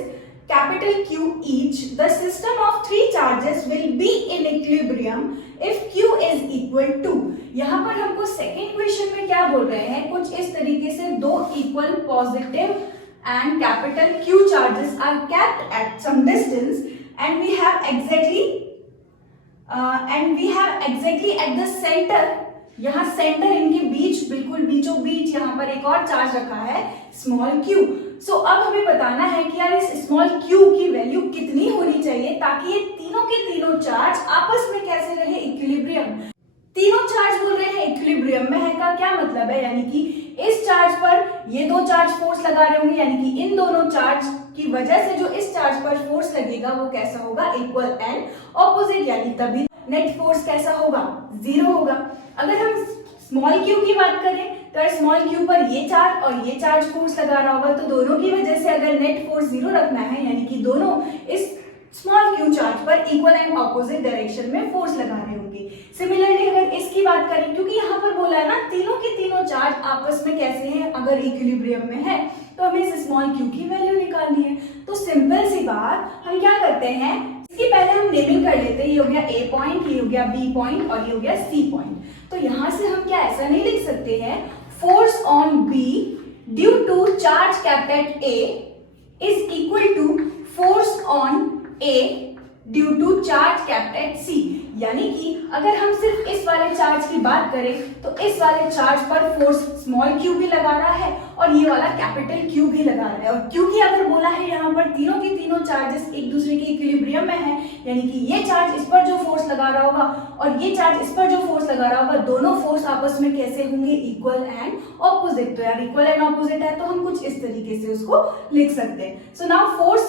capital Q each. The system of three charges will be in equilibrium if Q is equal to। यहाँ पर हमको second question में क्या बोल रहे हैं, कुछ इस तरीके से दो equal positive and capital Q charges are kept at some distance and we have exactly at the center, यहाँ सेंटर इनके बीच बिल्कुल बीचों बीच यहाँ पर एक और चार्ज रखा है स्मॉल q। सो अब हमें बताना है कि यार इस स्मॉल q की वैल्यू कितनी होनी चाहिए ताकि ये तीनों के तीनों चार्ज आपस में कैसे रहे इक्विलिब्रियम। तीनों चार्ज बोल रहे हैं इक्विलिब्रियम में है का क्या मतलब है, यानी कि इस चार्ज पर ये दो चार्ज फोर्स लगा रहे होंगे, यानी कि इन दोनों चार्ज की वजह से जो इस चार्ज पर फोर्स लगेगा वो कैसा होगा इक्वल एंड ऑपोजिट, यानी तभी नेट फोर्स कैसा होगा 0 होगा। अगर हम स्मॉल q की बात करें तो स्मॉल q पर ये चार्ज और ये चार्ज फोर्स लगा रहा होगा, तो दोनों की वजह से अगर नेट फोर्स 0 रखना है, यानी कि दोनों इस स्मॉल क्यू चार्ज पर इक्वल एंड ऑपोजिट डायरेक्शन में फोर्स लगा रहे होंगे। सिमिलरली अगर इसकी बात करें, क्योंकि यहाँ पर बोला है ना तीनों के तीनों चार्ज आपस में कैसे हैं, अगर इक्विलिब्रियम में है तो हमें इस स्मॉल क्यू की वैल्यू निकालनी है। तो सिंपल सी बात, हम क्या करते हैं, इसकी पहले हम नेमिंग कर लेते हैं। ये हो गया ए पॉइंट, ये हो गया बी पॉइंट और ये हो गया सी पॉइंट। तो यहाँ से हम क्या ऐसा नहीं लिख सकते हैं, force on B due to charge kept at A is equal to force on A due to charge kept at C. यानी कि अगर हम सिर्फ इस वाले चार्ज की बात करें तो इस वाले चार्ज पर फोर्स स्मॉल क्यू भी लगा रहा है और ये वाला कैपिटल क्यू भी लगा रहा है। और क्योंकि अगर बोला है यहाँ पर तीनों के तीनों चार्जेस एक दूसरे के इक्विलिब्रियम में है, यानी कि ये चार्ज इस पर जो फोर्स लगा रहा होगा और ये चार्ज इस पर जो फोर्स लगा रहा होगा, दोनों फोर्स आपस में कैसे होंगे, इक्वल एंड ऑपोजिट। तो यार इक्वल एंड ऑपोजिट है तो हम कुछ इस तरीके से उसको लिख सकते हैं। So now force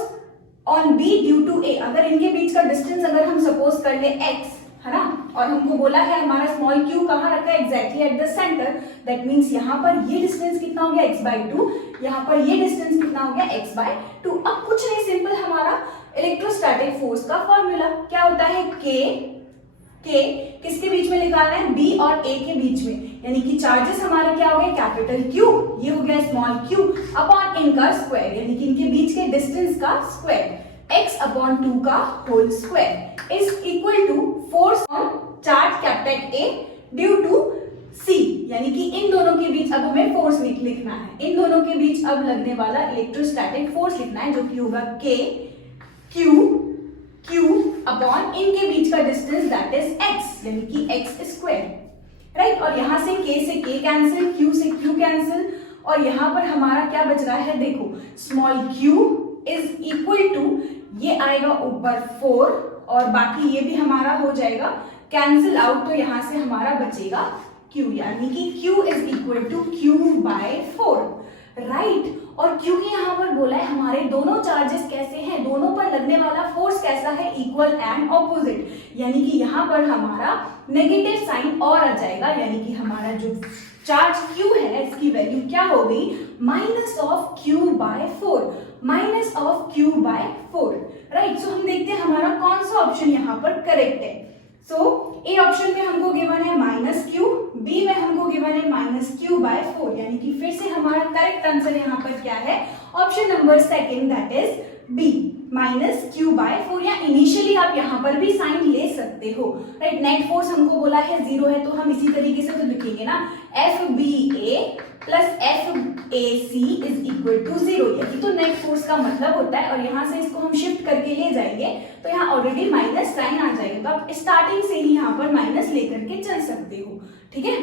on B due to A, अगर इनके बीच का डिस्टेंस अगर हम सपोज कर ले x, है ना, और हमको बोला है हमारा स्मॉल क्यू कहाँ रखा है, exactly at the centre, that means यहाँ पर ये डिस्टेंस कितना हो गया x/2, यहाँ पर ये डिस्टेंस कितना हो गया x/2। अब कुछ नहीं, सिंपल हमारा इलेक्ट्रोस्टैटिक फोर्स का फॉर्मूला क्या होता है, के किसके बीच में निकालना है, B और A के बीच में, यानी कि चार्जेस हमारे क्या हो गए, कैपिटल Q, ये हो गया स्मॉल q अपॉन इनका स्क्वायर, यानी कि इनके बीच के डिस्टेंस का स्क्वायर, x/2 का whole square is equal to force on charge capital A due to C, यानी कि इन दोनों के बीच अब हमें फोर्स लिखना है, इन दोनों के बीच अब लगने वाला इलेक्ट्रोस्टैटिक फोर्स लिखना है, जो कि होगा K Q अपॉन इनके बीच का डिस्टेंस दैट इज x, यानी कि x स्क्वायर, राइट। और यहां से k से k कैंसिल, q से q कैंसिल, और यहां पर हमारा क्या बच रहा है, देखो small q is equal to, ये आएगा ऊपर 4 और बाकी ये भी हमारा हो जाएगा कैंसिल आउट, तो यहां से हमारा बचेगा q, यानी कि q is equal to q/4, right. और क्योंकि यहाँ पर बोला है हमारे दोनों चार्जेस कैसे हैं, दोनों पर लगने वाला फोर्स कैसा है, इक्वल एंड ऑपोजिट, यानी कि यहाँ पर हमारा नेगेटिव साइन और आ जाएगा, यानी कि हमारा जो चार्ज Q है इसकी वैल्यू क्या हो गई, -Q/4, -Q/4, राइट। सो हम देखते हैं हमारा कौन सा ऑप्शन यहाँ पर करेक्ट है। सो ए ऑप्शन में हमको गिवन है -Q, बी में हमको गिवन है -Q/4, यानी कि फिर से हमारा करेक्ट आंसर यहाँ पर क्या है, option number second that is B, -Q/4, या इनिशियली आप यहाँ पर भी साइन ले सकते हो, राइट। नेट फोर्स हमको बोला है 0 है, तो हम इसी तरीके से तो लिखेंगे ना, FBA plus FAC is equal to 0, यही तो नेट फोर्स का मतलब होता है। और यहाँ से इसको हम शिफ्ट करके ले जाएंगे तो यहाँ ऑलरेडी माइनस साइन आ जाएगा, तो आप स्टार्टिंग से ही यहाँ पर माइनस लेकर के चल सकते हो, ठीक है।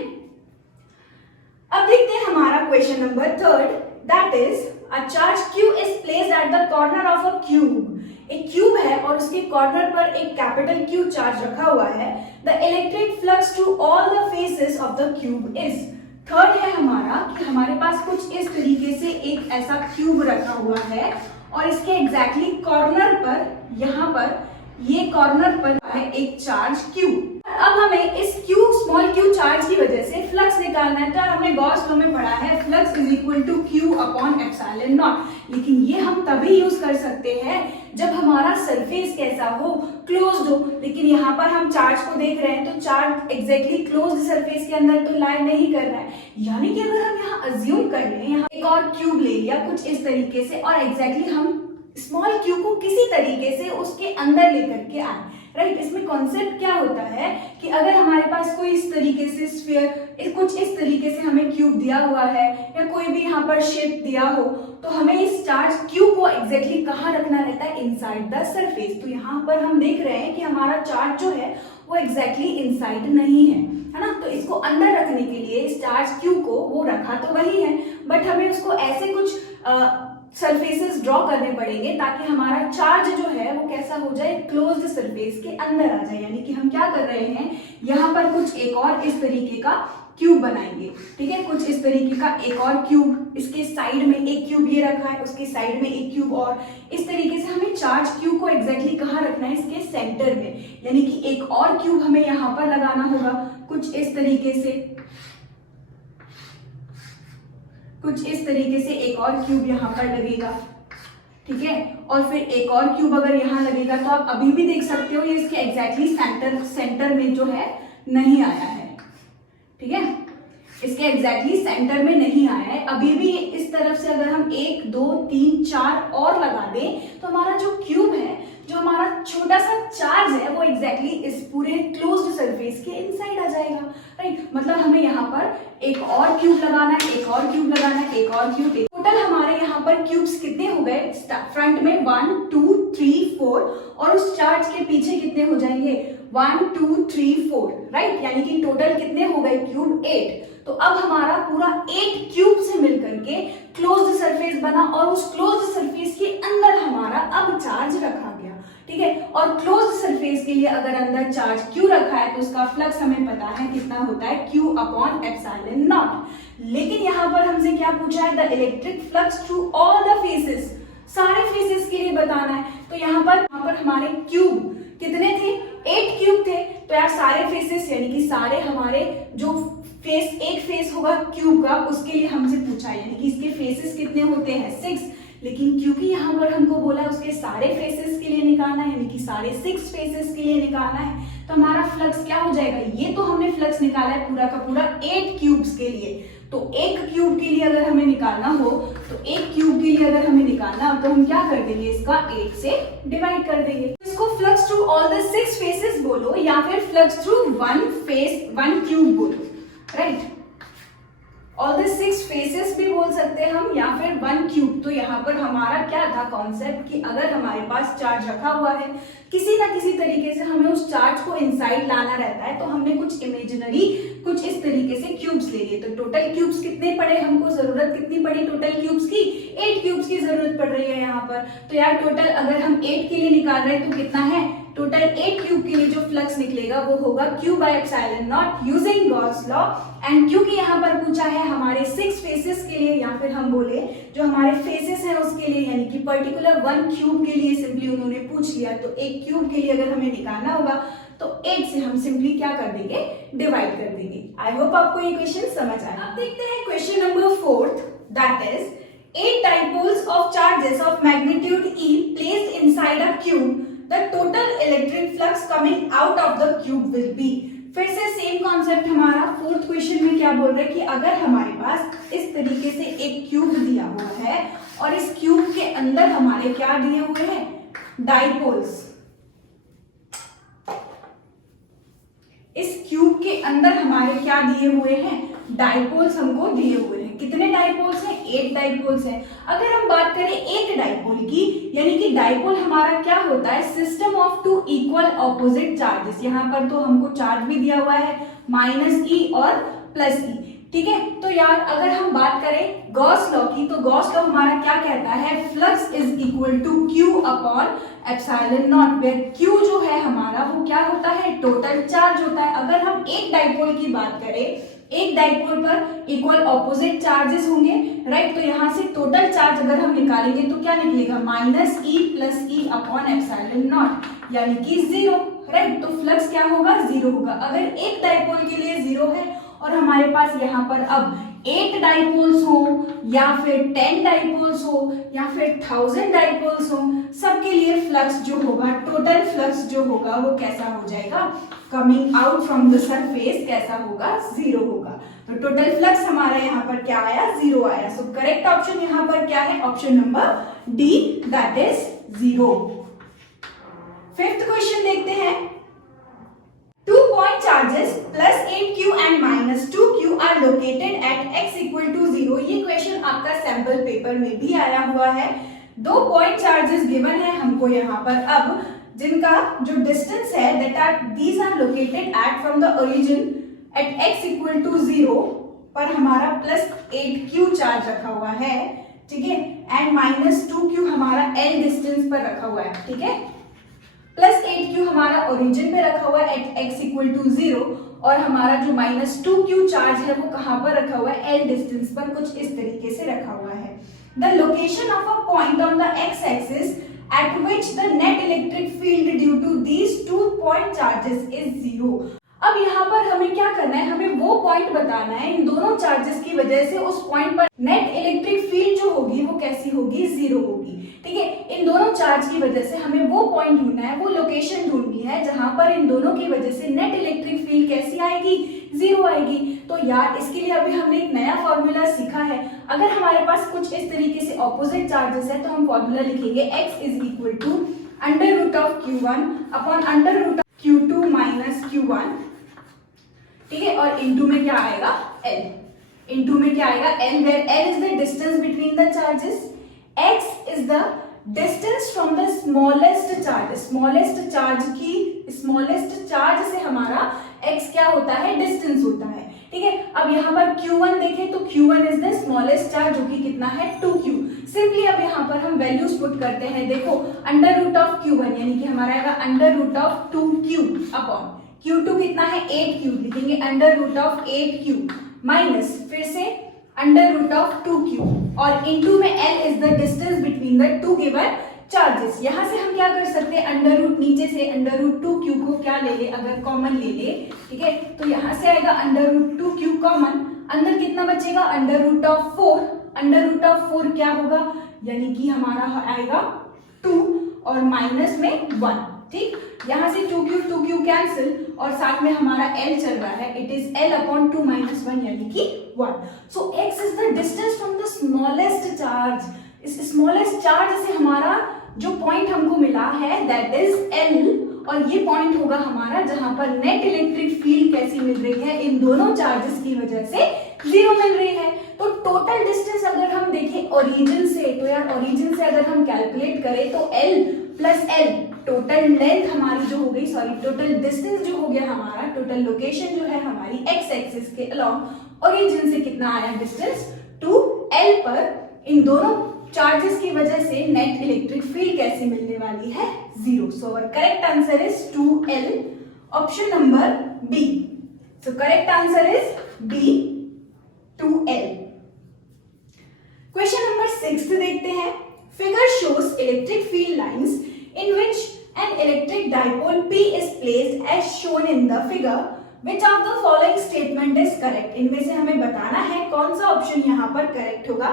अब देखते हैं हमारा question number 3, that is a charge Q is placed at the corner of a cube. एक क्यूब है और उसके कॉर्नर पर एक कैपिटल Q चार्ज रखा हुआ है। The electric flux to all the faces of the cube is, third है हमारा कि हमारे पास कुछ इस तरीके से एक ऐसा क्यूब रखा हुआ है और इसके एग्जैक्टली कॉर्नर पर, यहाँ पर ये कॉर्नर पर है एक चार्ज Q। अब हमें इस Q स्मॉल q चार्ज की वजह से फ्लक्स निकालना है, तो हमने गॉस लॉ में पढ़ा है flux is equal to Q upon epsilon naught, लेकिन ये हम तभी यूज कर सकते हैं जब हमारा सरफेस कैसा हो, क्लोज्ड हो। लेकिन यहाँ पर हम चार्ज को देख रहे हैं तो चार्ज एग्जैक्टली क्लोज्ड सरफेस के अंदर तो लाई नहीं कर रहा है, यानी कि अगर हम यहाँ अज्यूम कर लें, यहाँ एक और क्यूब ले लिया कुछ इस तरीके से और एग्जैक्टली हम स्मॉल क्यू को किसी तरीके से उसके अंदर लेकर के आए, राइट। इसमें कॉन्सेप्ट क्या होता है कि अगर हमारे पास कोई इस तरीके से स्फीयर, कुछ इस तरीके से हमें क्यूब दिया हुआ है या कोई भी यहाँ पर शेप दिया हो, तो हमें इस चार्ज क्यू को एग्जैक्टली कहाँ रखना रहता है, इनसाइड द सरफेस। तो यहाँ पर हम देख रहे हैं कि हमारा चार्ज जो है वो एग्जैक्टली इनसाइड नहीं है ना, तो इसको अंदर रखने के लिए इस चार्ज क्यू को वो रखा तो वही है, बट हमें उसको ऐसे कुछ सरफेसेस ड्रॉ करने पड़ेंगे ताकि हमारा चार्ज जो है वो कैसा हो जाए, क्लोज्ड सरफेस के अंदर आ जाए। यानी कि हम क्या कर रहे हैं, यहाँ पर कुछ एक और इस तरीके का क्यूब बनाएंगे, ठीक है, कुछ इस तरीके का एक और क्यूब, इसके साइड में एक क्यूब ये रखा है, उसके साइड में एक क्यूब, और इस तरीके से हमें चार्ज क्यूब को एग्जैक्टली कहाँ रखना है, इसके सेंटर में, यानी कि एक और क्यूब हमें यहाँ पर लगाना होगा कुछ इस तरीके से, कुछ इस तरीके से एक और क्यूब यहाँ पर लगेगा, ठीक है, और फिर एक और क्यूब अगर यहाँ लगेगा तो आप अभी भी देख सकते हो ये इसके एग्जैक्टली सेंटर में जो है नहीं आया है। ठीक है, इसके एग्जैक्टली सेंटर में नहीं आया है। अभी भी इस तरफ से अगर हम 1 2 3 4 और लगा दें तो हमारा जो क्यूब है, जो हमारा छोटा सा चार्ज है, वो एग्जैक्टली इस पूरे क्लोज्ड सरफेस के इनसाइड आ जाएगा। राइट, मतलब हमें यहाँ पर एक और क्यूब लगाना है, एक और क्यूब लगाना है, एक और क्यूब। टोटल हमारे यहाँ पर क्यूब्स कितने हो गए? फ्रंट में 1 2 3 4 और उस चार्ज के पीछे कितने हो जाएंगे? 1 2 3 4। राइट, यानी कि टोटल कितने हो गए क्यूब? 8। तो अब हमारा पूरा 8 क्यूब से मिलकर के क्लोज्ड सरफेस बना और उस क्लोज्ड सरफेस के अंदर हमारा अब चार्ज रखा गया। ठीक है, और क्लोज्ड सरफेस के लिए अगर अंदर चार्ज क्यू रखा है तो उसका फ्लक्स हमें पता है कितना होता है, Q अपॉन एप्सिलॉन नॉट। लेकिन यहाँ पर हमसे क्या पूछा है? The electric flux through all the faces, सारे फेसेस के लिए बताना है। तो यहाँ पर हमारे क्यूब कितने थे? 8 क्यूब थे। तो यार सारे फेसेस यानी कि सारे हमारे जो फेस, एक फेस होगा क्यूब का, उसके लिए हमसे पूछा है, यानी कि इसके फेसेस कितने होते हैं? 6। लेकिन क्योंकि यहाँ पर हमको बोला उसके सारे फेसेस के लिए निकालना है, यानी कि सारे 6 फेसेस के लिए निकालना है, तो हमारा फ्लक्स क्या हो जाएगा? ये तो हमने फ्लक्स निकाला है पूरा का पूरा 8 क्यूब्स के लिए। तो एक क्यूब के लिए अगर हमें निकालना हो, तो एक क्यूब के लिए अगर हमें निकालना हो तो हम क्या कर देंगे? इसका 8 से डिवाइड कर देंगे। इसको flux through all the 6 faces बोलो या फिर फ्लक्स थ्रू 1 फेस 1 क्यूब बोलो। राइट, ऑल द 6 फेसेस भी बोल सकते हैं हम, या फिर 1 क्यूब। तो यहाँ पर हमारा क्या था कॉन्सेप्ट कि अगर हमारे पास चार्ज रखा हुआ है, किसी ना किसी तरीके से हमें उस चार्ज को इनसाइड लाना रहता है, तो हमने कुछ इमेजिनरी कुछ इस तरीके से क्यूब्स ले लिए। तो टोटल क्यूब्स कितने पड़े हमको? जरूरत कितनी पड़ी टोटल क्यूब्स की? 8 क्यूब्स की जरूरत पड़ रही है यहाँ पर। तो यार टोटल अगर हम 8 के लिए निकाल रहे हैं तो कितना है? टोटल 8 क्यूब के लिए जो फ्लक्स निकलेगा वो होगा Q bye epsilon not using Gauss law. And क्योंकि यहाँ पर पूछा है हमारे 6 फेसेस के लिए, या फिर हम बोले जो हमारे फेसेस हैं उसके लिए, यानी कि पर्टिकुलर 1 क्यूब के लिए सिंपली उन्होंने पूछ लिया, तो एक क्यूब के लिए अगर हमें निकालना होगा तो 8 से हम सिंपली क्या कर देंगे? डिवाइड कर देंगे। आई होप आपको ये क्वेश्चन समझ आया। अब देखते हैं question number 4, that is 8 dipoles of charges of magnitude E placed inside a cube, the total electric flux coming out of the cube will be। फिर से सेम कॉन्सेप्ट हमारा 4th क्वेश्चन में क्या बोल रहे हैं कि अगर हमारे पास इस तरीके से एक क्यूब दिया हुआ है और इस क्यूब के अंदर हमारे क्या दिए हुए हैं? डाइपोल्स। इस क्यूब के अंदर हमारे क्या दिए हुए हैं? डाइपोल्स हमको दिए हुए हैं। कितने डाइपोल्स हैं? 8 डाइपोल्स हैं। अगर हम बात करें एक डाइपोल की, यानी कि डाइपोल हमारा क्या होता है? System of 2 equal opposite charges. यहाँ पर तो हमको चार्ज भी दिया हुआ है -E और +E। ठीक है, तो यार अगर हम बात करें गॉस लॉ की, तो गॉस लॉ हमारा क्या कहता है? Flux is equal to Q upon epsilon naught, where Q जो है हमारा वो क्या होता है? टोटल चार्ज होता है। अगर हम एक डाइपोल की बात करें, एक डाइपोल पर इक्वल ऑपोजिट चार्जेस होंगे। राइट, तो यहाँ से टोटल चार्ज अगर हम निकालेंगे तो क्या निकलेगा? -E + E upon epsilon naught, यानी कि 0। राइट, तो फ्लक्स क्या होगा? 0 होगा। अगर एक डाइपोल के लिए 0 है और हमारे पास यहाँ पर अब 8 डाइपोल्स हो या फिर 10 डाइपोल्स हो या फिर 1000 डाइपोल्स हो, सबके लिए फ्लक्स जो होगा, टोटल फ्लक्स जो होगा वो कैसा हो जाएगा? Coming out from the surface कैसा होगा? 0 होगा। तो टोटल फ्लक्स हमारा यहाँ पर क्या आया? 0 आया। सो करेक्ट ऑप्शन यहाँ पर क्या है? Option number D, that is 0। 5th question देखते हैं। 2 point charges +8Q and -2Q are located at x equal to 0। ये क्वेश्चन आपका सैंपल पेपर में भी आया हुआ है। 2 पॉइंट चार्जेस गिवन है हमको यहाँ पर, अब जिनका जो डिस्टेंस है these are located at from the origin at x equal to 0 पर हमारा +8Q चार्ज रखा हुआ है। ठीक है, एंड -2Q हमारा L डिस्टेंस पर रखा हुआ है। ठीक है, +8Q हमारा ओरिजिन पे रखा हुआ है एट x इक्वल टू 0 और हमारा जो -2Q चार्ज है वो कहाँ पर रखा हुआ है? L डिस्टेंस पर कुछ इस तरीके से रखा हुआ है। The location of a point on the x axis at which the net electric field due to these 2 point charges is 0। अब यहाँ पर हमें क्या करना है? हमें वो पॉइंट बताना है, इन दोनों चार्जेस की वजह से उस पॉइंट पर नेट इलेक्ट्रिक फील्ड जो होगी वो कैसी होगी? 0 होगी। ठीक है, इन दोनों चार्ज की वजह से हमें वो पॉइंट ढूंढना है, वो लोकेशन ढूंढनी है जहां पर इन दोनों की वजह से नेट इलेक्ट्रिक फील्ड कैसी आएगी, 0 आएगी। तो यार इसके लिए अभी हमने एक नया फॉर्मूला सीखा है। अगर हमारे पास कुछ इस तरीके से ऑपोजिट चार्जेस है तो हम फॉर्मूला लिखेंगे x is equal to under root of q1 upon under root of q2 minus q1, ठीक है, और इनटू में क्या आएगा l, इनटू में क्या आएगा l, where l is the distance between the charges, x is the distance from the smallest charge, smallest charge की स्मॉलेस्ट चार्ज से हमारा x क्या होता है, डिस्टेंस होता है, ठीक है। अब यहाँ पर q1 देखें तो q1 is the smallest charge जो कि कितना है 2q। सिंपली अब यहाँ पर हम वैल्यूज पुट करते हैं, देखो अंडर रूट ऑफ q1 यानी कि हमारा आएगा under root of 2q upon q2 कितना है 8q, लिखेंगे under root of 8q minus फिर से अंडर रूट ऑफ 2q और इनटू में l is the distance between the two given charges. यहां से हम क्या कर सकते हैं, अंडर रूट नीचे से अंडर रूट 2q को क्या ले ले, अगर कॉमन ले ले, ठीक है, तो यहां से आएगा अंडर रूट 2q कॉमन, अंदर कितना बचेगा under root of 4, under root of 4 क्या होगा, यानी कि हमारा आएगा 2 और माइनस में 1, ठीक। यहां से 2q कैंसिल और साथ में हमारा l चल रहा है, it is l upon 2 minus 1 यानी कि 1। सो x is the distance from the smallest charge, इस स्मॉलेस्ट चार्ज से हमारा जो पॉइंट हमको मिला है दैट इज l, और ये पॉइंट होगा हमारा जहां पर नेट इलेक्ट्रिक फील्ड कैसी मिल रही है, इन दोनों चार्जेस की वजह से 0 मिल रही है। तो टोटल डिस्टेंस अगर हम देखें ओरिजिन से, तो यार ओरिजिन से अगर हम कैलकुलेट करें तो l plus l total length हमारी जो हो गई, सॉरी टोटल डिस्टेंस जो हो गया हमारा, टोटल लोकेशन जो है हमारी x एक्सिस के अलोंग ओरिजिन से कितना आया डिस्टेंस 2l पर, इन दोनों चार्जेस की वजह से नेट इलेक्ट्रिक फील्ड कैसी मिलने वाली है 0। So our correct answer is 2l, option number B. So correct answer is B 2l। Question number 6 देखते हैं। Figure shows electric field lines in which an electric dipole P is placed as shown in the figure. Which of the following statement is correct? इनमें से हमें बताना है कौन सा option यहाँ पर करेक्ट होगा।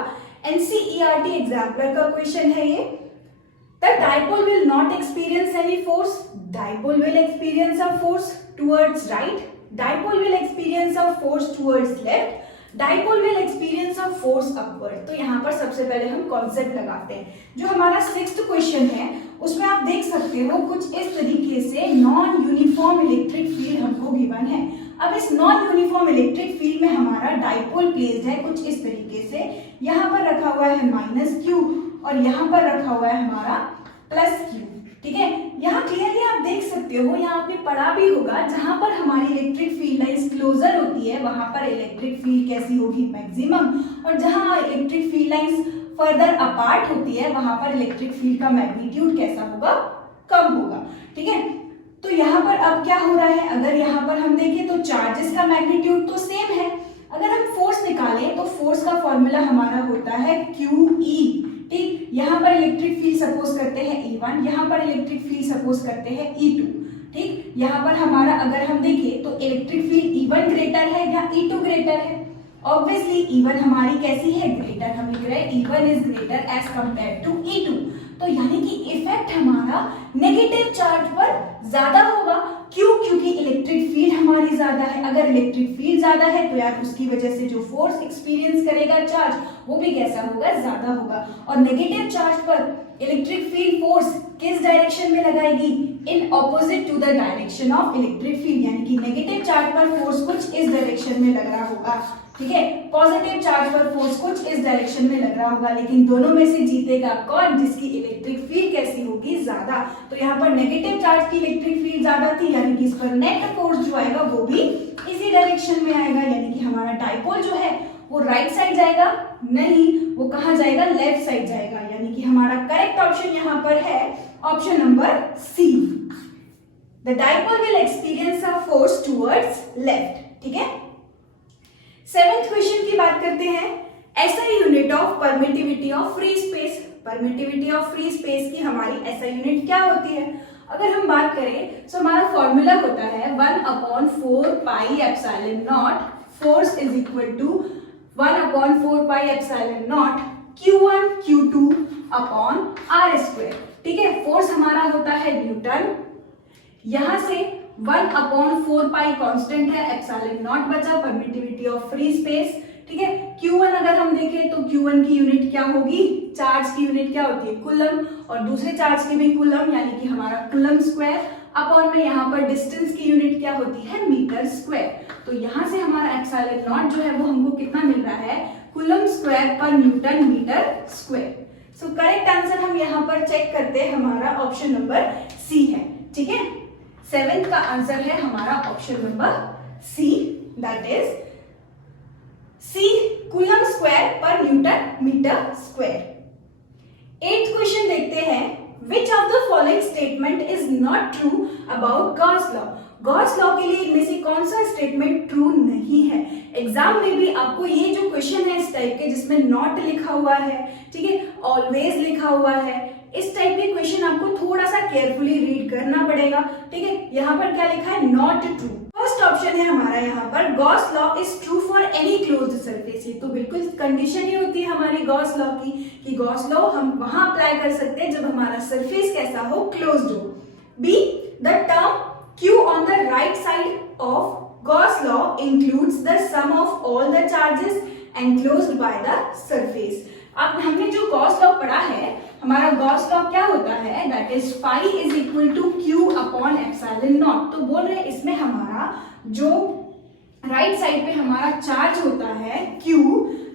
NCERT एग्जाम्पलर का क्वेश्चन है ये। The dipole will not experience any force. Dipole will experience a force towards right. Dipole will experience a force towards left. Dipole will experience a force upward. तो यहाँ पर सबसे पहले हम कॉन्सेप्ट लगाते हैं। जो हमारा 6th क्वेश्चन है उसमें आप देख सकते हो कुछ इस तरीके से नॉन यूनिफॉर्म इलेक्ट्रिक फील्ड हमको गिवन है। अब इस नॉन यूनिफॉर्म इलेक्ट्रिक फील्ड में हमारा डाइपोल प्लेस्ड है कुछ इस तरीके से, यहाँ पर रखा हुआ है -q और यहाँ पर रखा हुआ है हमारा +q, ठीक है। यहाँ क्लियरली आप देख सकते हो, यहाँ आपने पढ़ा भी होगा, जहां पर हमारी इलेक्ट्रिक फील्ड लाइंस क्लोजर होती है वहां पर इलेक्ट्रिक फील्ड कैसी होगी मैक्सिमम, और जहां electric field lines further apart होती है वहां पर इलेक्ट्रिक फील्ड का मैग्नीट्यूड कैसा होगा, कम होगा, ठीक है। तो यहाँ पर अब क्या हो रहा है, अगर यहाँ पर हम देखें तो चार्जेस का मैग्नीट्यूड तो सेम है। अगर हम फोर्स निकालें तो फोर्स का फॉर्मूला हमारा होता है QE, ठीक। यहाँ पर इलेक्ट्रिक फील्ड सपोज करते हैं E1, यहाँ पर इलेक्ट्रिक फील्ड सपोज करते हैं E2, ठीक। यहाँ पर हमारा अगर हम देखें तो इलेक्ट्रिक फील्ड E1 ग्रेटर है या E2 ग्रेटर है, ऑब्वियसली E1 हमारी कैसी है, ग्रेटर। हम लिख रहे हैं E1 is greater as compare to E2। तो यानी कि इफेक्ट हमारा नेगेटिव चार्ज पर ज्यादा होगा, क्यों, क्योंकि इलेक्ट्रिक फील्ड हमारी ज्यादा है। अगर इलेक्ट्रिक फील्ड ज्यादा है तो यार उसकी वजह से जो फोर्स एक्सपीरियंस करेगा चार्ज वो भी कैसा होगा, ज्यादा होगा। और नेगेटिव चार्ज पर इलेक्ट्रिक फील्ड फोर्स किस डायरेक्शन में लगाएगी, in opposite to the direction of electric field, यानी कि नेगेटिव चार्ज पर फोर्स कुछ इस डायरेक्शन में लग रहा होगा, ठीक है। पॉजिटिव चार्ज पर फोर्स कुछ इस डायरेक्शन में लग रहा होगा, लेकिन दोनों में से जीतेगा कौन, जिसकी इलेक्ट्रिक फील्ड कैसी होगी, ज्यादा। तो यहाँ पर नेगेटिव चार्ज की इलेक्ट्रिक फील्ड ज्यादा थी, यानी कि इस पर नेट फोर्स जो आएगा वो भी इसी डायरेक्शन में आएगा, यानी कि हमारा डाइपोल जो है वो राइट साइड जाएगा, नहीं वो कहाँ जाएगा, लेफ्ट साइड जाएगा। यानी कि हमारा करेक्ट ऑप्शन यहाँ पर है option number C, the dipole will experience a force towards left, ठीक है। 7th क्वेश्चन की बात करते हैं। SI unit of permittivity of free space. Permittivity of free space की हमारी SI यूनिट क्या होती है, अगर हम बात करें तो हमारा फॉर्मूला होता है 1/4 pi epsilon naught force is equal to 1/4 pi epsilon naught Q1 Q2 upon r square. ठीक है, फोर्स हमारा होता है न्यूटन, यहां से 1/4 पाई कांस्टेंट है, एप्सिलॉन नॉट बचा, परमिटिविटी ऑफ फ्री स्पेस। ठीक है, Q1 अगर हम देखें तो Q1 की यूनिट क्या होगी, चार्ज की यूनिट क्या होती है, कूलम, और दूसरे चार्ज की भी कूलम, यानी कि हमारा कूलम स्क्वायर, अपॉन में यहाँ पर डिस्टेंस की यूनिट क्या होती है, मीटर स्क्वायर। तो यहाँ से हमारा एप्सिलॉन नॉट जो है वो हमको कितना मिल रहा है, कूलम स्क्वायर पर newton metre square. So correct answer हम यहाँ पर चेक करते हैं, हमारा ऑप्शन नंबर सी है। ठीक है, 7th का आंसर है हमारा option number C, that is C, coulomb square पर newton metre square. 8th question देखते हैं, which of the following statement is not true about Gauss law. Gauss law के लिए इनमें से कौन सा स्टेटमेंट ट्रू नहीं है। एग्जाम में भी आपको ये जो क्वेश्चन है इस टाइप के, जिसमें नॉट लिखा हुआ है, ठीक है, ऑलवेज लिखा हुआ है, इस टाइप के क्वेश्चन आपको थोड़ा सा केयरफुली रीड करना पड़ेगा। ठीक है, यहाँ पर क्या लिखा है, नॉट ट्रू। फर्स्ट ऑप्शन है हमारा यहाँ पर, Gauss law is true for any closed surface. ये तो बिल्कुल कंडीशन ही होती है हमारी गॉस लॉ की, कि गॉस लॉ हम वहां अप्लाई कर सकते हैं जब हमारा सरफेस कैसा हो, क्लोज्ड हो। B, the term Q on the right side of Gauss law includes the sum of all the charges enclosed by the surface। अब हमने जो गॉस लॉ पढ़ा है, हमारा गॉस लॉ क्या होता है, that is phi is equal to q upon epsilon naught. तो बोल रहे हैं इसमें हमारा जो राइट साइड पे हमारा चार्ज होता है Q,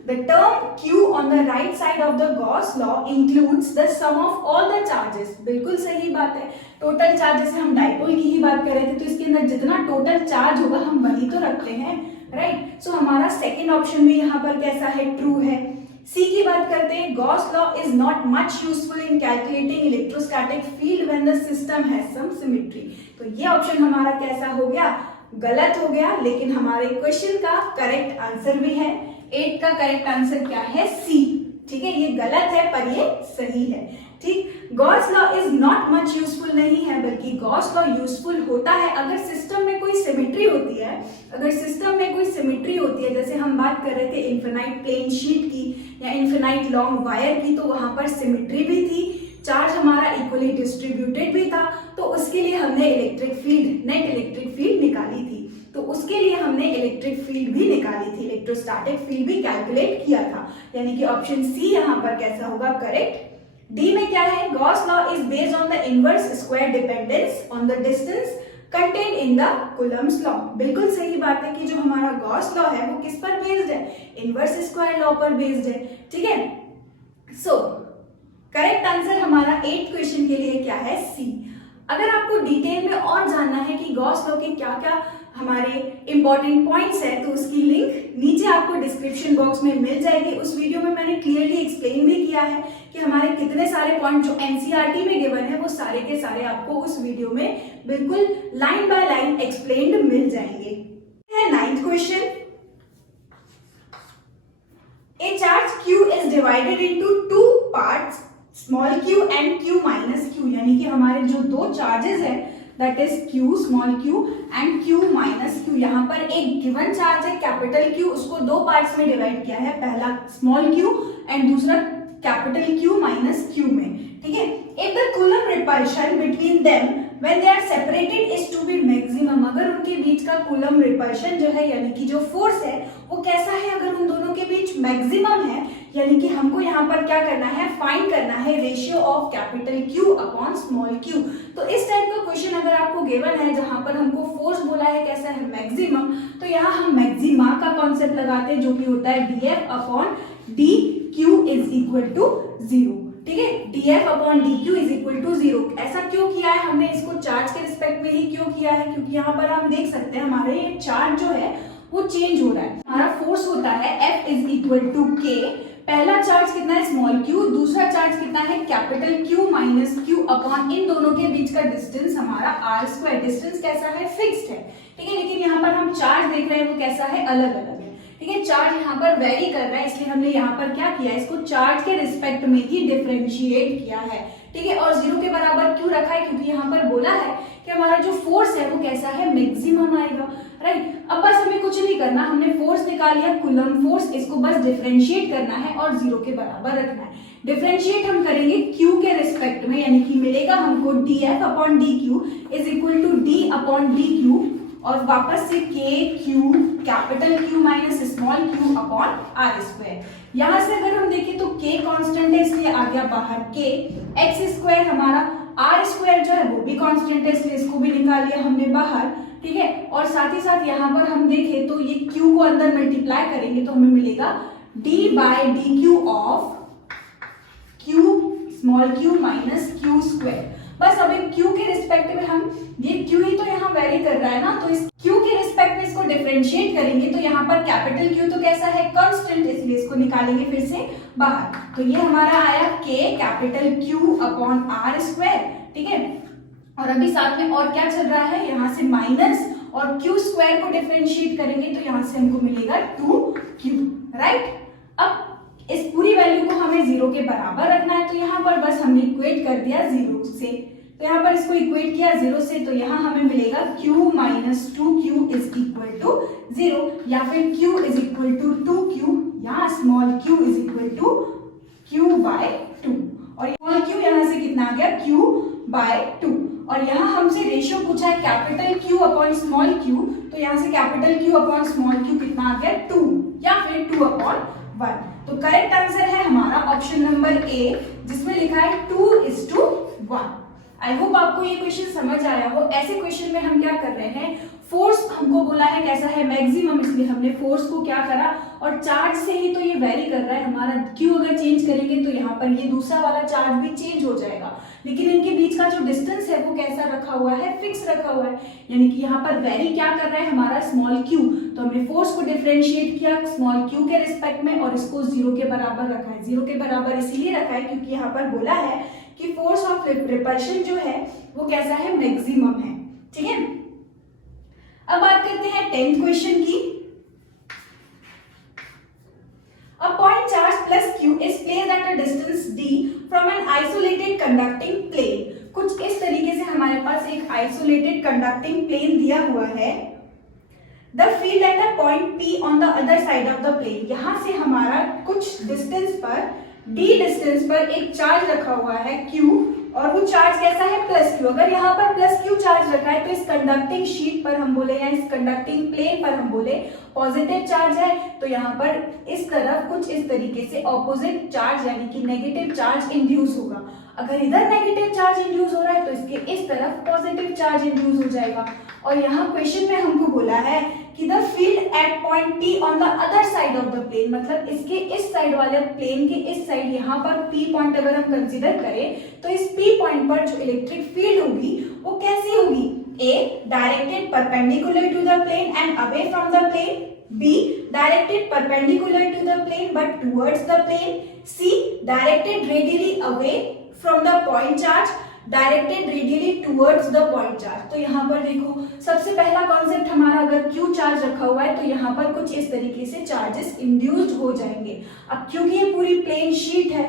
the term Q on the right side of the Gauss law includes the sum of all the charges। बिल्कुल सही बात है, टोटल चार्ज, जैसे हम डाइपोल की ही बात कर रहे थे, तो इसके अंदर जितना टोटल चार्ज होगा हम वही तो रखते हैं, राइट। सो हमारा सेकेंड ऑप्शन भी यहाँ पर कैसा है, ट्रू है। सी की बात करते हैं, Gauss law is not much useful in calculating electrostatic field when the system has some symmetry. तो ये ऑप्शन हमारा कैसा हो गया, गलत हो गया, लेकिन हमारे क्वेश्चन का करेक्ट आंसर भी है। 8 का करेक्ट आंसर क्या है, सी। ठीक है, ये गलत है पर ये सही है। ठीक, Gauss law is not much useful नहीं है, बल्कि गॉस लॉ यूजफुल होता है अगर सिस्टम में कोई सिमेट्री होती है। अगर सिस्टम में कोई सिमेट्री होती है, जैसे हम बात कर रहे थे इन्फिनाइट प्लेन शीट की या इन्फिनाइट लॉन्ग वायर की, तो वहां पर सिमेट्री भी थी, चार्ज हमारा इक्वली डिस्ट्रीब्यूटेड भी था, तो उसके लिए हमने electric field, net electric field निकाली थी। तो उसके लिए हमने इलेक्ट्रिक फील्ड भी निकाली थी, इलेक्ट्रोस्टैटिक फील्ड भी कैलकुलेट किया था, यानी कि ऑप्शन सी यहाँ पर कैसा होगा, करेक्ट। डी में क्या है, Gauss law is based on the inverse square dependence on the distance contained in the Coulomb's law. बिल्कुल सही बात है कि जो हमारा गॉस लॉ है वो किस पर बेस्ड है, इनवर्स स्क्वायर लॉ पर बेस्ड है। ठीक है, सो करेक्ट आंसर हमारा 8th क्वेश्चन के लिए क्या है, सी। अगर आपको डिटेल में और जानना है कि गॉस लॉ के क्या क्या हमारे इंपॉर्टेंट पॉइंट्स है, तो उसकी लिंक नीचे आपको डिस्क्रिप्शन बॉक्स में मिल जाएगी। उस वीडियो में मैंने क्लियरली एक्सप्लेन भी किया है कि हमारे कितने सारे पॉइंट जो एनसीईआरटी में गिवन है वो सारे के सारे आपको उस वीडियो में बिल्कुल लाइन बाय लाइन एक्सप्लेन्ड मिल जाएंगे। 9th question, A charge Q is divided into 2 parts, small q and q minus q, यानी कि हमारे जो दो चार्जेस है that is q small q and q minus q। यहाँ पर एक गिवन चार्ज है कैपिटल Q, उसको दो पार्ट्स में डिवाइड किया है, पहला स्मॉल q एंड दूसरा कैपिटल Q माइनस q में। ठीक है, if the Coulomb repulsion between them when they are separated is to be maximum. अगर उनके बीच का कूलम रिपल्शन जो है, यानी कि जो फोर्स है वो कैसा है, अगर उन दोनों के बीच मैक्सिमम है, यानी कि हमको यहाँ पर क्या करना है, फाइंड करना है ratio of capital Q upon small q। तो इस टाइप का क्वेश्चन अगर आपको गिवन है जहां पर हमको फोर्स बोला है कैसा है, मैक्सिमम, तो यहाँ हम मैक्सिमा का कॉन्सेप्ट लगाते हैं जो कि होता है dF upon dQ is equal to 0। ठीक है, dF upon dQ is equal to 0। ऐसा क्यों किया है हमने, इसको चार्ज के रिस्पेक्ट में ही क्यों किया है, क्योंकि यहाँ पर हम देख सकते हैं हमारे ये चार्ज जो है वो चेंज हो रहा है। हमारा फोर्स होता है F is equal to K, पहला चार्ज कितना है, स्मॉल q, दूसरा चार्ज कितना है, capital Q minus q upon इन दोनों के बीच का डिस्टेंस हमारा r स्क्वायर। डिस्टेंस कैसा है, फिक्स्ड है। ठीक है, लेकिन यहाँ पर हम चार्ज देख रहे हैं वो कैसा है, अलग अलग है। ठीक है, चार्ज यहाँ पर वेरी कर रहा है, इसलिए हमने यहाँ पर क्या किया, इसको चार्ज के रिस्पेक्ट में ही डिफरेंशिएट किया है। ठीक है, और 0 के बराबर क्यों रखा है, क्योंकि यहाँ पर बोला है कि हमारा जो फोर्स है वो कैसा है, मैक्सिमम आएगा। राइट, अब बस हमें कुछ नहीं करना, हमने फोर्स निकाल लिया, कूलम फोर्स, इसको बस डिफरेंशिएट करना है और 0 के बराबर रखना है। डिफरेंशिएट हम करेंगे q के रिस्पेक्ट में, यानी कि मिलेगा हमको df upon dq is equal to d upon dq और वापस से k q capital Q minus small q upon r square. यहां से अगर हम देखें तो k कांस्टेंट है इसलिए आ गया बाहर k, x स्क्वायर हमारा r स्क्वायर जो है वो भी कांस्टेंट है इसलिए इसको भी निकाल लिया हमने बाहर, ठीक है। और साथ ही साथ यहाँ पर हम देखें तो ये q को अंदर मल्टीप्लाई करेंगे तो हमें मिलेगा d by d q of q small q minus q square. बस अब q के रिस्पेक्ट में हम ये q ही तो यहाँ वेरी कर रहा है ना, तो इस q के रिस्पेक्ट में इसको डिफरेंशिएट करेंगे तो यहाँ पर कैपिटल Q तो कैसा है कांस्टेंट, इसलिए इसको निकालेंगे फिर से बाहर। तो ये हमारा आया k capital Q upon r square, ठीक है। और अभी साथ में और क्या चल रहा है, यहाँ से माइनस और q स्क्वायर को डिफरेंशिएट करेंगे तो यहाँ से हमको मिलेगा 2q, राइट। अब इस पूरी वैल्यू को हमें 0 के बराबर रखना है तो यहाँ पर बस हमने इक्वेट कर दिया 0 से, तो यहाँ पर इसको इक्वेट किया 0 से तो यहाँ हमें मिलेगा q minus 2q is equal to 0 या फिर q is equal to 2q, यहाँ small q is equal to q by 2 और स्मॉल q यहाँ से कितना आ गया q बाय 2 और यहाँ हमसे रेशियो पूछा है capital Q upon small q, तो यहाँ से capital Q upon small q कितना आ गया 2 या फिर 2 अपॉन 1। तो करेक्ट आंसर है हमारा ऑप्शन नंबर ए जिसमें लिखा है 2:1। आई होप आपको ये क्वेश्चन समझ आया हो। ऐसे क्वेश्चन में हम क्या कर रहे हैं, फोर्स हमको बोला है कैसा है मैक्सिमम, इसलिए हमने फोर्स को क्या करा और चार्ज से ही तो ये वेरी कर रहा है हमारा Q अगर चेंज करेंगे तो यहाँ पर ये दूसरा वाला चार्ज भी चेंज हो जाएगा, लेकिन इनके बीच का जो डिस्टेंस है वो कैसा रखा हुआ है, फिक्स रखा हुआ है, यानी कि यहाँ पर वेरी क्या कर रहा है हमारा स्मॉल q, तो हमने फोर्स को डिफरेंशिएट किया स्मॉल q के रिस्पेक्ट में और इसको 0 के बराबर रखा है। 0 के बराबर इसीलिए रखा है क्योंकि यहाँ पर बोला है कि फोर्स ऑफ रिपल्शन जो है वो कैसा है मैक्सिमम है, ठीक है। अब बात करते हैं 10th क्वेश्चन की। A point charge plus q is placed at a distance d from an isolated conducting plane। कुछ इस तरीके से हमारे पास एक आइसोलेटेड कंडक्टिंग प्लेन दिया हुआ है। The field at a point p on the other side of the plane। यहाँ से हमारा कुछ डिस्टेंस पर d डिस्टेंस पर एक चार्ज रखा हुआ है q और वो चार्ज कैसा है प्लस q। अगर यहाँ पर प्लस q चार्ज रखा है तो इस कंडक्टिंग शीट पर हम बोले या इस कंडक्टिंग प्लेन पर हम बोले पॉजिटिव चार्ज है, तो यहाँ पर इस तरफ कुछ इस तरीके से ऑपोजिट चार्ज यानी कि नेगेटिव चार्ज इंड्यूस होगा। अगर इधर नेगेटिव चार्ज इंड्यूस हो रहा है तो इसके इस तरफ पॉजिटिव चार्ज इंड्यूस हो जाएगा। और यहाँ क्वेश्चन में हमको बोला है कि the field at point P on the other side of the plane, मतलब इसके इस साइड वाले प्लेन के इस साइड यहाँ पर P पॉइंट अगर हम कंसीडर करें तो इस P पॉइंट पर जो इलेक्ट्रिक फील्ड होगी वो कैसी होगी, A directed perpendicular to the plane and away from the plane, B directed perpendicular to the plane but towards the plane, C directed radially away from the point charge, directed radially towards the point charge। तो यहाँ पर देखो सबसे पहला concept हमारा अगर Q charge रखा हुआ है तो यहाँ पर कुछ इस तरीके से चार्जेस इंड्यूस्ड हो जाएंगे। अब क्योंकि ये पूरी प्लेन शीट है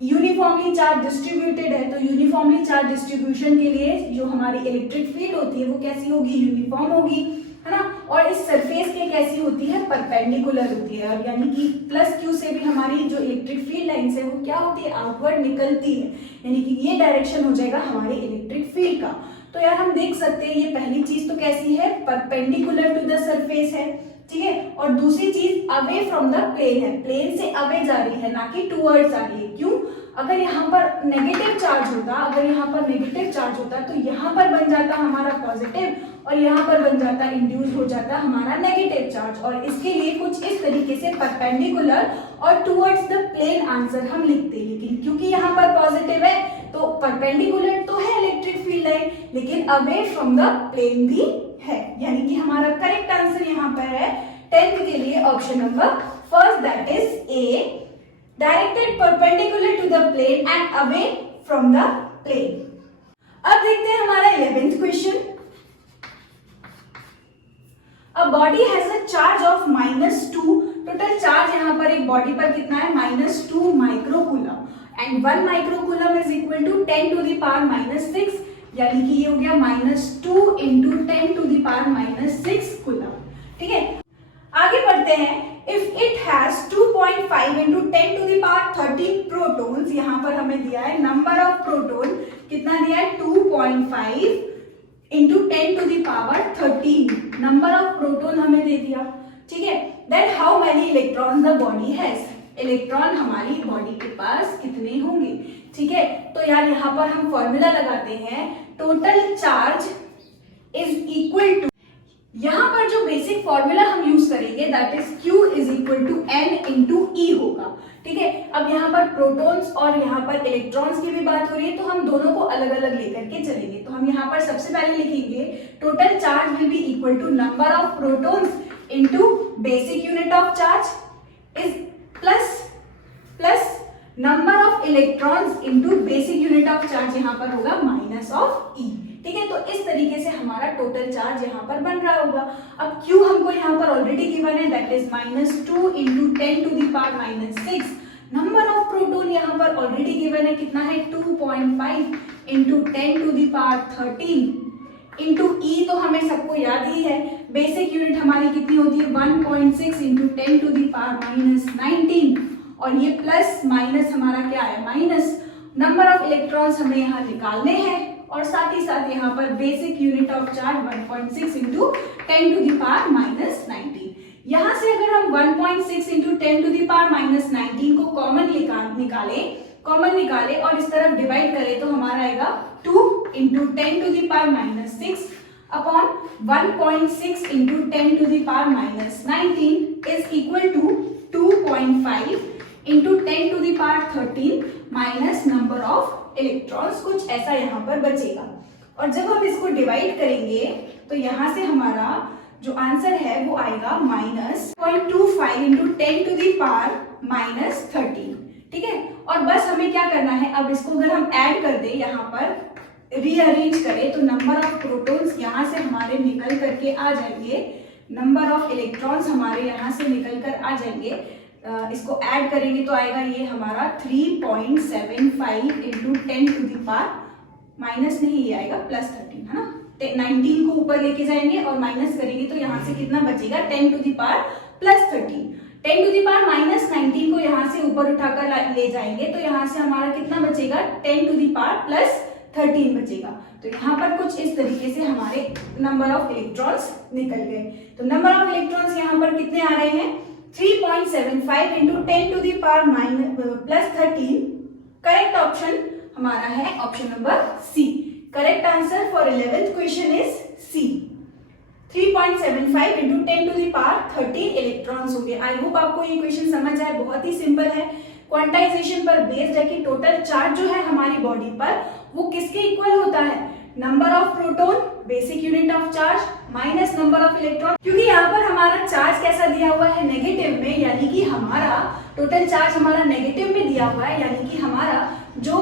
यूनिफॉर्मली चार्ज डिस्ट्रीब्यूटेड है तो यूनिफॉर्मली चार्ज डिस्ट्रीब्यूशन के लिए जो हमारी इलेक्ट्रिक फील्ड होती है वो कैसी होगी, यूनिफॉर्म होगी, है ना। और इस सरफेस के कैसी होती है, परपेंडिकुलर होती है, और यानी कि प्लस Q से भी हमारी जो इलेक्ट्रिक फील्ड लाइन है वो क्या होती है, आउटवर्ड निकलती है, यानी कि ये डायरेक्शन हो जाएगा हमारे इलेक्ट्रिक फील्ड का। तो यार हम देख सकते हैं ये पहली चीज तो कैसी है, परपेंडिकुलर टू द सरफेस है, ठीक है। और दूसरी चीज अवे फ्रॉम द प्लेन है, प्लेन से अवे जा रही है ना कि टूवर्ड्स आ रही है। क्यों, अगर यहाँ पर नेगेटिव चार्ज होता, अगर यहाँ पर नेगेटिव चार्ज होता तो यहाँ पर बन जाता हमारा पॉजिटिव और यहाँ पर बन जाता इंड्यूस हो जाता हमारा नेगेटिव चार्ज, और इसके लिए कुछ इस तरीके से परपेंडिकुलर और टुवर्ड्स द प्लेन आंसर हम लिखते हैं। लेकिन क्योंकि यहाँ पर पॉजिटिव है तो परपेंडिकुलर तो है इलेक्ट्रिक फील्ड लाइन लेकिन अवे फ्रॉम द प्लेन भी है, यानी कि हमारा करेक्ट आंसर यहाँ पर है 10th के लिए option number first, that is a, directed perpendicular to the plane and away from the plane. अब देखते हैं हमारा 11th question. A body has a charge of -2, total charge यहाँ पर एक बॉडी पर कितना है, -2 microcoulomb, and 1 microcoulomb is equal to 10 to the power -6, यानी कि ये हो गया -2 into 10 to the power -6 coulomb, ठीक है। आगे बढ़ते हैं, if it has 2.5 into 10 to the power 30 proton 13 number of proton हमें दे दिया, ठीक है। Then how many electron the body has, electron हमारी बॉडी के पास कितने होंगे, ठीक है। तो यार यहाँ पर हम फॉर्मूला लगाते हैं, total charge is equal to, यहाँ पर जो बेसिक फॉर्मूला हम यूज करेंगे that is Q is equal to N into E होगा, ठीक है। अब यहाँ पर प्रोटॉन्स और यहाँ पर इलेक्ट्रॉन्स की भी बात हो रही है, तो हम दोनों को अलग अलग लेकर के चलेंगे। तो हम यहाँ पर सबसे पहले लिखेंगे total charge will be equal to number of protons into basic unit of charge is plus number of electrons into basic unit of charge, यहाँ पर होगा माइनस ऑफ E, ठीक है। तो इस तरीके से हमारा टोटल चार्ज यहाँ पर बन रहा होगा। अब Q हमको यहाँ पर ऑलरेडी गिवन है that is -2 into 10 to the power -6। Number of proton यहाँ पर ऑलरेडी गिवन है, कितना है 2.5 into 10 to the power 13 into E तो हमें सबको याद ही है, बेसिक यूनिट हमारी कितनी होती है 1.6 इंटू 10 टू द पावर -19, और ये प्लस माइनस हमारा क्या है माइनस। नंबर ऑफ इलेक्ट्रॉन्स हमें यहाँ निकालने हैं, और साथ ही साथ यहाँ पर basic unit of charge 1.6 into 10 to the power -19। यहाँ से अगर हम 1.6 इंटू 10 टू द पावर -19 को कॉमन निकाले और इस तरफ डिवाइड करें तो हमारा आएगा 2 into 10 to the power -6 upon 1.6 into 10 to the power -19 is equal to 2.5 into 10 to the power 13 minus number of electrons, कुछ ऐसा यहाँ पर बचेगा। और जब हम इसको डिवाइड करेंगे तो यहाँ से हमारा जो आंसर है वो आएगा -0.25 इंटू 10 टू द पावर -13, ठीक है। और बस हमें क्या करना है, अब इसको अगर हम ऐड कर दें यहाँ पर रीअरेंज करें तो नंबर ऑफ प्रोटॉन्स यहाँ से हमारे निकल करके आ जाएंगे, नंबर ऑफ इलेक्ट्रॉन्स हमारे यहाँ से निकल कर आ जाएंगे। इसको ऐड करेंगे तो आएगा ये हमारा 3.75 into 10 to the power minus नहीं, ये आएगा +13, है ना। 19 को ऊपर लेके जाएंगे और माइनस करेंगे तो यहाँ से कितना बचेगा 10 to the power +13। 10 to the power -19 को यहाँ से ऊपर उठाकर ले जाएंगे तो यहाँ से हमारा कितना बचेगा 10 टू द पावर +13 बचेगा। तो यहाँ पर कुछ इस तरीके से हमारे नंबर ऑफ इलेक्ट्रॉन्स निकल गए। तो नंबर ऑफ इलेक्ट्रॉन्स यहाँ पर कितने आ रहे हैं 3.75 into 10 to the power +13। Correct option हमारा है option number C. Correct answer for 11th question is C. 3.75 into 10 to the power 13 electrons होंगे। आई होप आपको ये क्वेश्चन समझ आए, बहुत ही सिंपल है, क्वांटाइजेशन पर बेस्ड है कि टोटल चार्ज जो है हमारी बॉडी पर वो किसके इक्वल होता है, number of proton basic unit of charge minus number of electron. क्योंकि यहाँ पर हमारा चार्ज कैसा दिया हुआ है नेगेटिव में, यानी कि हमारा टोटल चार्ज हमारा नेगेटिव में दिया हुआ है, यानी कि हमारा जो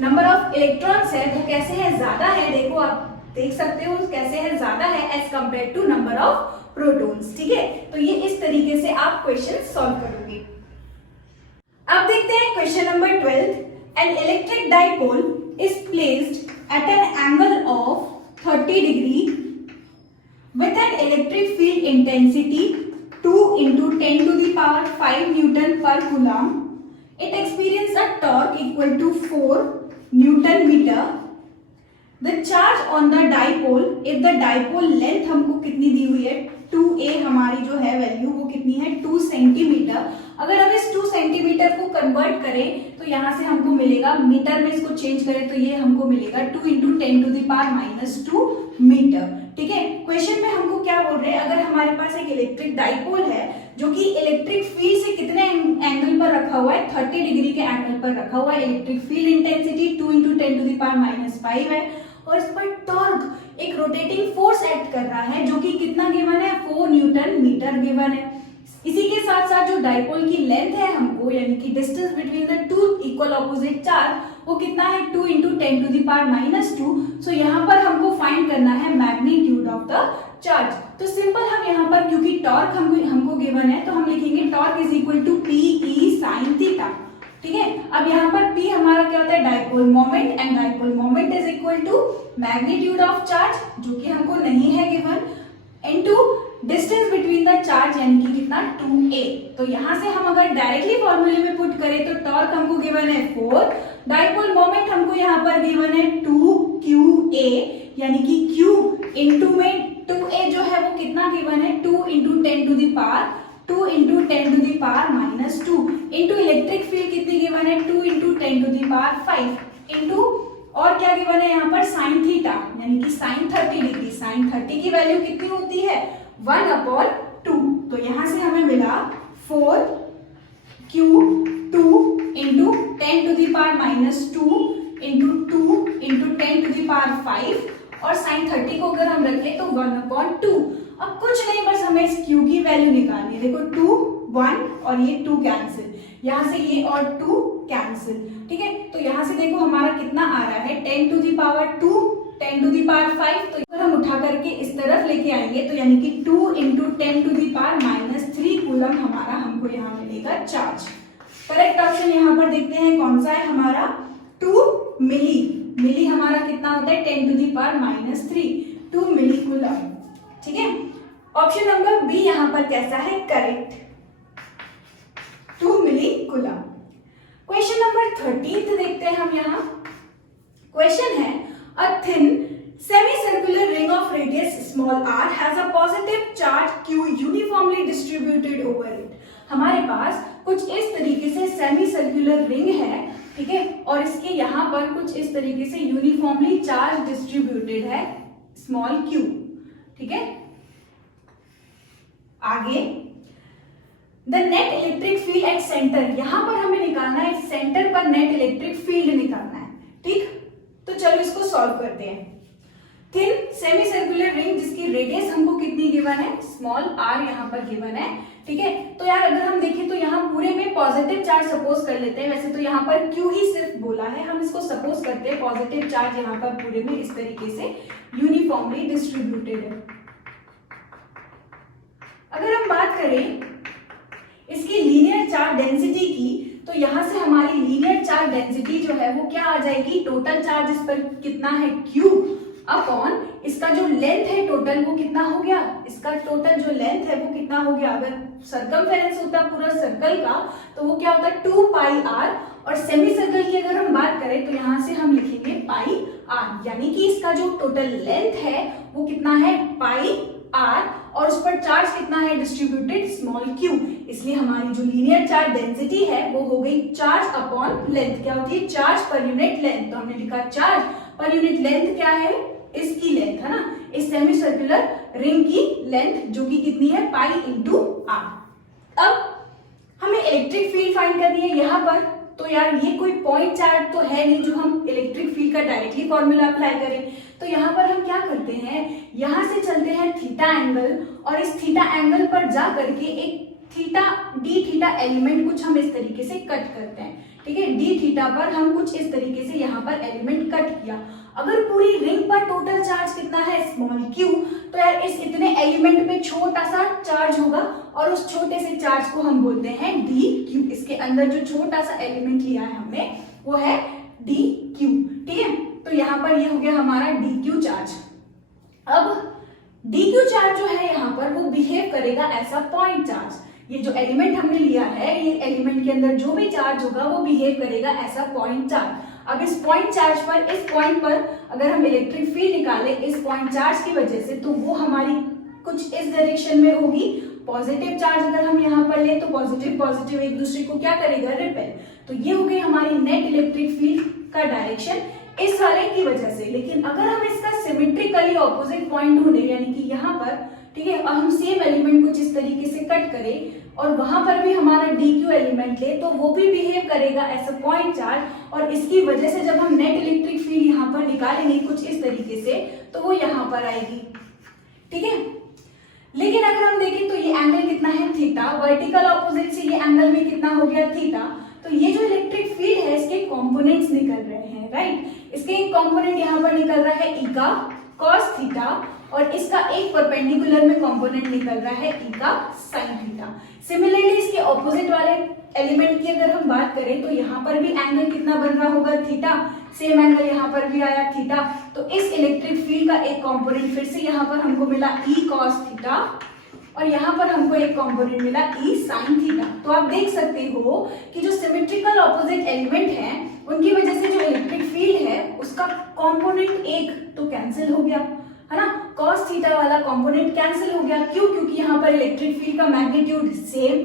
नंबर ऑफ इलेक्ट्रॉन्स है वो कैसे है ज्यादा है। देखो आप देख सकते हो कैसे है ज्यादा है as compare to number of protons, ठीक है। तो ये इस तरीके से आप क्वेश्चन सॉल्व करोगे। अब देखते हैं question number 12। N electric dipole is placed at an angle of 30 degree with an electric field intensity 2 into 10 to the power 5 Newton per Coulomb. It experienced a torque equal to 4 Newton meter. The charge on the dipole, if the dipole length हमको कितनी दी हुई है 2a, हमारी जो है value वो कितनी है 2 सेंटीमीटर। अगर हम इस 2 सेंटीमीटर को कन्वर्ट करें तो यहाँ से हमको मिलेगा, मीटर में इसको चेंज करें तो ये हमको मिलेगा 2 into 10 to the power -2 metre, ठीक है। क्वेश्चन में हमको क्या बोल रहे हैं, अगर हमारे पास एक इलेक्ट्रिक डाइपोल है जो कि इलेक्ट्रिक फील्ड से कितने एंगल पर रखा हुआ है 30 डिग्री के एंगल पर रखा हुआ है, electric field intensity 2 into 10 to the power -5 है, और इस पर टॉर्क एक रोटेटिंग फोर्स एक्ट कर रहा है जो कि कितना गिवन है 4 न्यूटन मीटर गिवन है। इसी के साथ साथ जो डाइपोल की लेंथ है हमको, यानी कि distance between the two equal opposite charge, वो कितना है 2 इंटू 10 टू द पावर -2। सो यहाँ पर हमको फाइंड करना है मैग्नीट्यूड ऑफ द चार्ज। तो सिंपल हम यहाँ पर क्योंकि टॉर्क हमको गिवन है तो हम लिखेंगे torque is equal to PE sin theta, ठीक है। अब यहाँ पर P हमारा क्या होता है dipole moment, and dipole moment is equal to magnitude of charge जो कि हमको नहीं है given, into distance between the charge यानी कि कितना 2a। तो यहाँ से हम अगर डायरेक्टली फॉर्मूले में पुट करें तो टॉर्क हमको गिवन है 4, डाइपोल मोमेंट हमको यहाँ पर गिवन है 2qa, यानी कि q इंटू में 2a जो है वो कितना गिवन है 2 into 10 to the power 2 into 10 to the power minus 2 into electric field कितनी गिवन है 2 into 10 to the power 5 into और क्या गिवन है यहाँ पर साइन थीटा यानी कि साइन 30 डिग्री। साइन 30 की वैल्यू कितनी होती है 1/2। तो यहाँ से हमें मिला 4q2 into 10 to the power minus 2 into 2 into 10 to the power 5 और साइन 30 को अगर हम रखें तो 1/2। अब कुछ नहीं, बस हमें इस q की वैल्यू निकालनी है। देखो 2 1 और ये 2 कैंसिल, यहाँ से ये और 2 कैंसिल, ठीक है। तो यहाँ से देखो हमारा कितना आ रहा है 10 to the power 2 10 to the power 5। तो अगर हम उठा करके इस तरफ लेके आएंगे तो यानी कि 2 into 10 to the power minus 3 coulomb हमारा हमको यहाँ मिलेगा चार्ज। करेक्ट ऑप्शन यहाँ पर देखते हैं कौन सा है हमारा 2 मिली। मिली हमारा कितना होता है 10 to the power minus 3 2 milli coulomb, ठीक है। ऑप्शन नंबर बी यहाँ पर कैसा है correct 2 milli coulomb. Question number 13 देखते हैं हम यहाँ। क्वेश्चन है a thin semicircular ring of radius small r has a positive charge q uniformly distributed over it। हमारे पास कुछ इस तरीके से सेमी सर्कुलर रिंग है, ठीक है, और इसके यहाँ पर कुछ इस तरीके से यूनिफॉर्मली चार्ज डिस्ट्रीब्यूटेड है स्मॉल q, ठीक है। आगे the net electric field at centre, यहां पर हमें निकालना है सेंटर पर नेट इलेक्ट्रिक फील्ड निकालना है, ठीक। तो चलो इसको सॉल्व करते हैं। थिन सेमी सर्कुलर रिंग जिसकी रेडियस हमको कितनी गिवन है स्मॉल r यहाँ पर गिवन है, ठीक है। तो यार अगर हम देखें तो यहाँ पूरे में पॉजिटिव चार्ज सपोज कर लेते हैं। वैसे तो यहाँ पर q ही सिर्फ बोला है, हम इसको सपोज करते हैं पॉजिटिव चार्ज यहाँ पर पूरे में इस तरीके से यूनिफॉर्मली डिस्ट्रीब्यूटेड है। अगर हम बात करें इसकी लीनियर चार्ज डेंसिटी की तो यहाँ से हमारी लीनियर चार्ज डेंसिटी जो है वो क्या आ जाएगी टोटल चार्ज इस पर कितना है q अपॉन इसका जो लेंथ है टोटल वो कितना हो गया, इसका टोटल जो लेंथ है वो कितना हो गया। अगर सर्कमफेरेंस होता पूरा सर्कल का तो वो क्या होता है 2 पाई r और सेमी सर्कल की अगर हम बात करें तो यहाँ से हम लिखेंगे पाई r, यानी कि इसका जो टोटल लेंथ है वो कितना है पाई r और उस पर चार्ज कितना है डिस्ट्रीब्यूटेड स्मॉल q। इसलिए हमारी जो लीनियर चार्ज डेंसिटी है वो हो गई चार्ज अपॉन लेंथ। क्या होती है चार्ज पर यूनिट लेंथ, तो हमने लिखा चार्ज पर यूनिट लेंथ क्या है इसकी लेंथ है ना, इस सेमी सर्कुलर रिंग की लेंथ जो कि कितनी है पाई इंटू r। अब हमें इलेक्ट्रिक फील्ड फाइंड करनी है यहाँ पर। तो यार ये कोई पॉइंट चार्ज तो है नहीं जो हम इलेक्ट्रिक फील्ड का डायरेक्टली फॉर्मूला अप्लाई करें। तो यहाँ पर हम क्या करते हैं, यहाँ से चलते हैं थीटा एंगल और इस थीटा एंगल पर जा करके एक थीटा डी थीटा एलिमेंट कुछ हम इस तरीके से कट करते हैं, ठीक है। डी थीटा पर हम कुछ इस तरीके से यहाँ पर एलिमेंट कट किया। अगर पूरी रिंग पर टोटल चार्ज कितना है स्मॉल q, तो यार इस इतने एलिमेंट में छोटा सा चार्ज होगा और उस छोटे से चार्ज को हम बोलते हैं dq। इसके अंदर जो छोटा सा एलिमेंट लिया है हमने वो है dq, ठीक है। तो यहाँ पर ये हो गया हमारा dq चार्ज। अब dq चार्ज जो है यहाँ पर वो बिहेव करेगा ऐसा पॉइंट चार्ज। ये जो एलिमेंट हमने लिया है ये एलिमेंट के अंदर जो भी चार्ज होगा वो बिहेव करेगा ऐसा पॉइंट चार्ज। अब इस पॉइंट चार्ज पर इस पॉइंट पर अगर हम इलेक्ट्रिक फील्ड निकाले इस पॉइंट चार्ज की वजह से तो वो हमारी कुछ इस डायरेक्शन में होगी। पॉजिटिव चार्ज अगर हम यहाँ पर ले तो पॉजिटिव पॉजिटिव एक दूसरे को क्या करेगा रिपेल। तो ये हो गई हमारी नेट इलेक्ट्रिक फील्ड का डायरेक्शन इस वाले की वजह से। लेकिन अगर हम इसका सिमेट्रिकली ऑपोजिट पॉइंट ढूंढे यानी कि यहाँ पर, ठीक है, हम सेम एलिमेंट कुछ इस तरीके से कट करें और वहां पर भी हमारा dq एलिमेंट ले तो वो भी बिहेव करेगा एज अ पॉइंट चार्ज और इसकी वजह से जब हम नेट इलेक्ट्रिक फील्ड यहाँ पर निकालेंगे कुछ इस तरीके से तो वो यहाँ पर आएगी, ठीक है। लेकिन अगर हम देखें तो ये एंगल कितना है थीटा, वर्टिकल ऑपोजिट से ये एंगल भी कितना हो गया थीटा। तो ये जो इलेक्ट्रिक फील्ड है इसके कॉम्पोनेंट्स निकल रहे हैं, राइट। इसके एक कॉम्पोनेंट यहाँ पर निकल रहा है ई का कॉस थीटा और इसका एक परपेंडिकुलर में कंपोनेंट निकल रहा है ई का साइन थीटा। सिमिलरली इसके ऑपोजिट वाले एलिमेंट की अगर हम बात करें तो यहाँ पर भी एंगल कितना बन रहा होगा थीटा, सेम एंगल यहाँ पर भी आया थीटा। तो इस इलेक्ट्रिक फील्ड का एक कंपोनेंट फिर से यहाँ पर हमको मिला ई कॉस थीटा और यहाँ पर हमको एक कंपोनेंट मिला ई साइन थीटा। तो आप देख सकते हो कि जो सिमेट्रिकल ऑपोजिट एलिमेंट है उनकी वजह से जो इलेक्ट्रिक फील्ड है उसका कंपोनेंट एक तो कैंसिल हो गया, है ना। cos थीटा वाला कंपोनेंट कैंसिल हो गया। क्यों? क्योंकि यहाँ पर इलेक्ट्रिक फील्ड का मैग्नीट्यूड सेम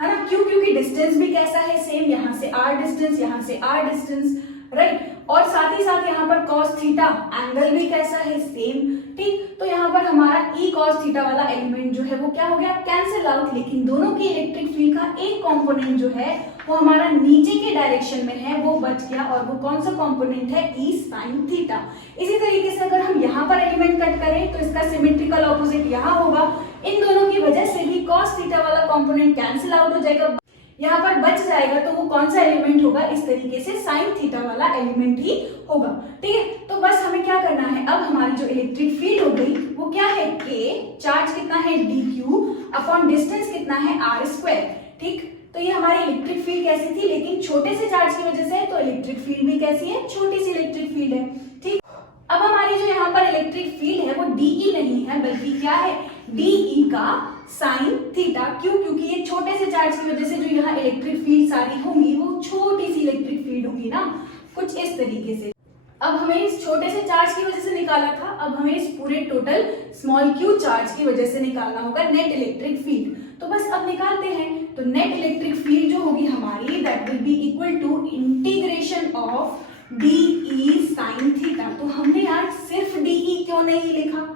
है ना। क्यों? क्योंकि डिस्टेंस भी कैसा है, सेम, यहाँ से r डिस्टेंस, यहाँ से r डिस्टेंस, राइट। और साथ ही साथ यहाँ पर cos थीटा एंगल भी कैसा है, सेम, ठीक। तो यहाँ पर हमारा e cos थीटा वाला एलिमेंट जो है वो क्या हो गया, कैंसिल आउट। लेकिन दोनों की इलेक्ट्रिक फील्ड का एक कंपोनेंट जो है वो हमारा नीचे के डायरेक्शन में है, वो बच गया। और वो कौन सा कंपोनेंट है, e sin थीटा। इसी तरीके से अगर हम यहाँ पर एलिमेंट कट करें तो इसका सिमेट्रिकल ऑपोजिट यहाँ होगा। इन दोनों की वजह से भी cos थीटा वाला कंपोनेंट कैंसिल आउट हो जाएगा, यहाँ पर बच जाएगा। तो वो कौन सा एलिमेंट होगा, इस तरीके से sin थीटा वाला एलिमेंट ही होगा, ठीक है। तो बस हमें क्या करना है, अब हमारी जो इलेक्ट्रिक फील्ड हो गई वो क्या है, k, चार्ज कितना है dq अपॉन डिस्टेंस कितना है r स्क्वायर, ठीक। तो ये हमारी इलेक्ट्रिक फील्ड कैसी थी, लेकिन छोटे से चार्ज की वजह से, तो इलेक्ट्रिक फील्ड भी कैसी है, छोटी सी इलेक्ट्रिक फील्ड है, ठीक। अब हमारी जो यहाँ पर इलेक्ट्रिक फील्ड है वो dE नहीं है, बल्कि क्या है, dE का साइन थीटा। क्यों? क्योंकि ये छोटे से चार्ज की वजह से जो यहाँ इलेक्ट्रिक फील्ड सारी होंगी वो छोटी सी इलेक्ट्रिक फील्ड होगी ना, कुछ इस तरीके से। अब हमें इस छोटे से चार्ज की वजह से निकाला था, अब हमें इस पूरे टोटल स्मॉल q चार्ज की वजह से निकालना होगा नेट इलेक्ट्रिक फील्ड। तो बस अब निकालते हैं। तो नेट इलेक्ट्रिक फील्ड जो होगी हमारी, that will be equal to integration of dE sin theta. तो हमने यार सिर्फ dE क्यों नहीं लिखा,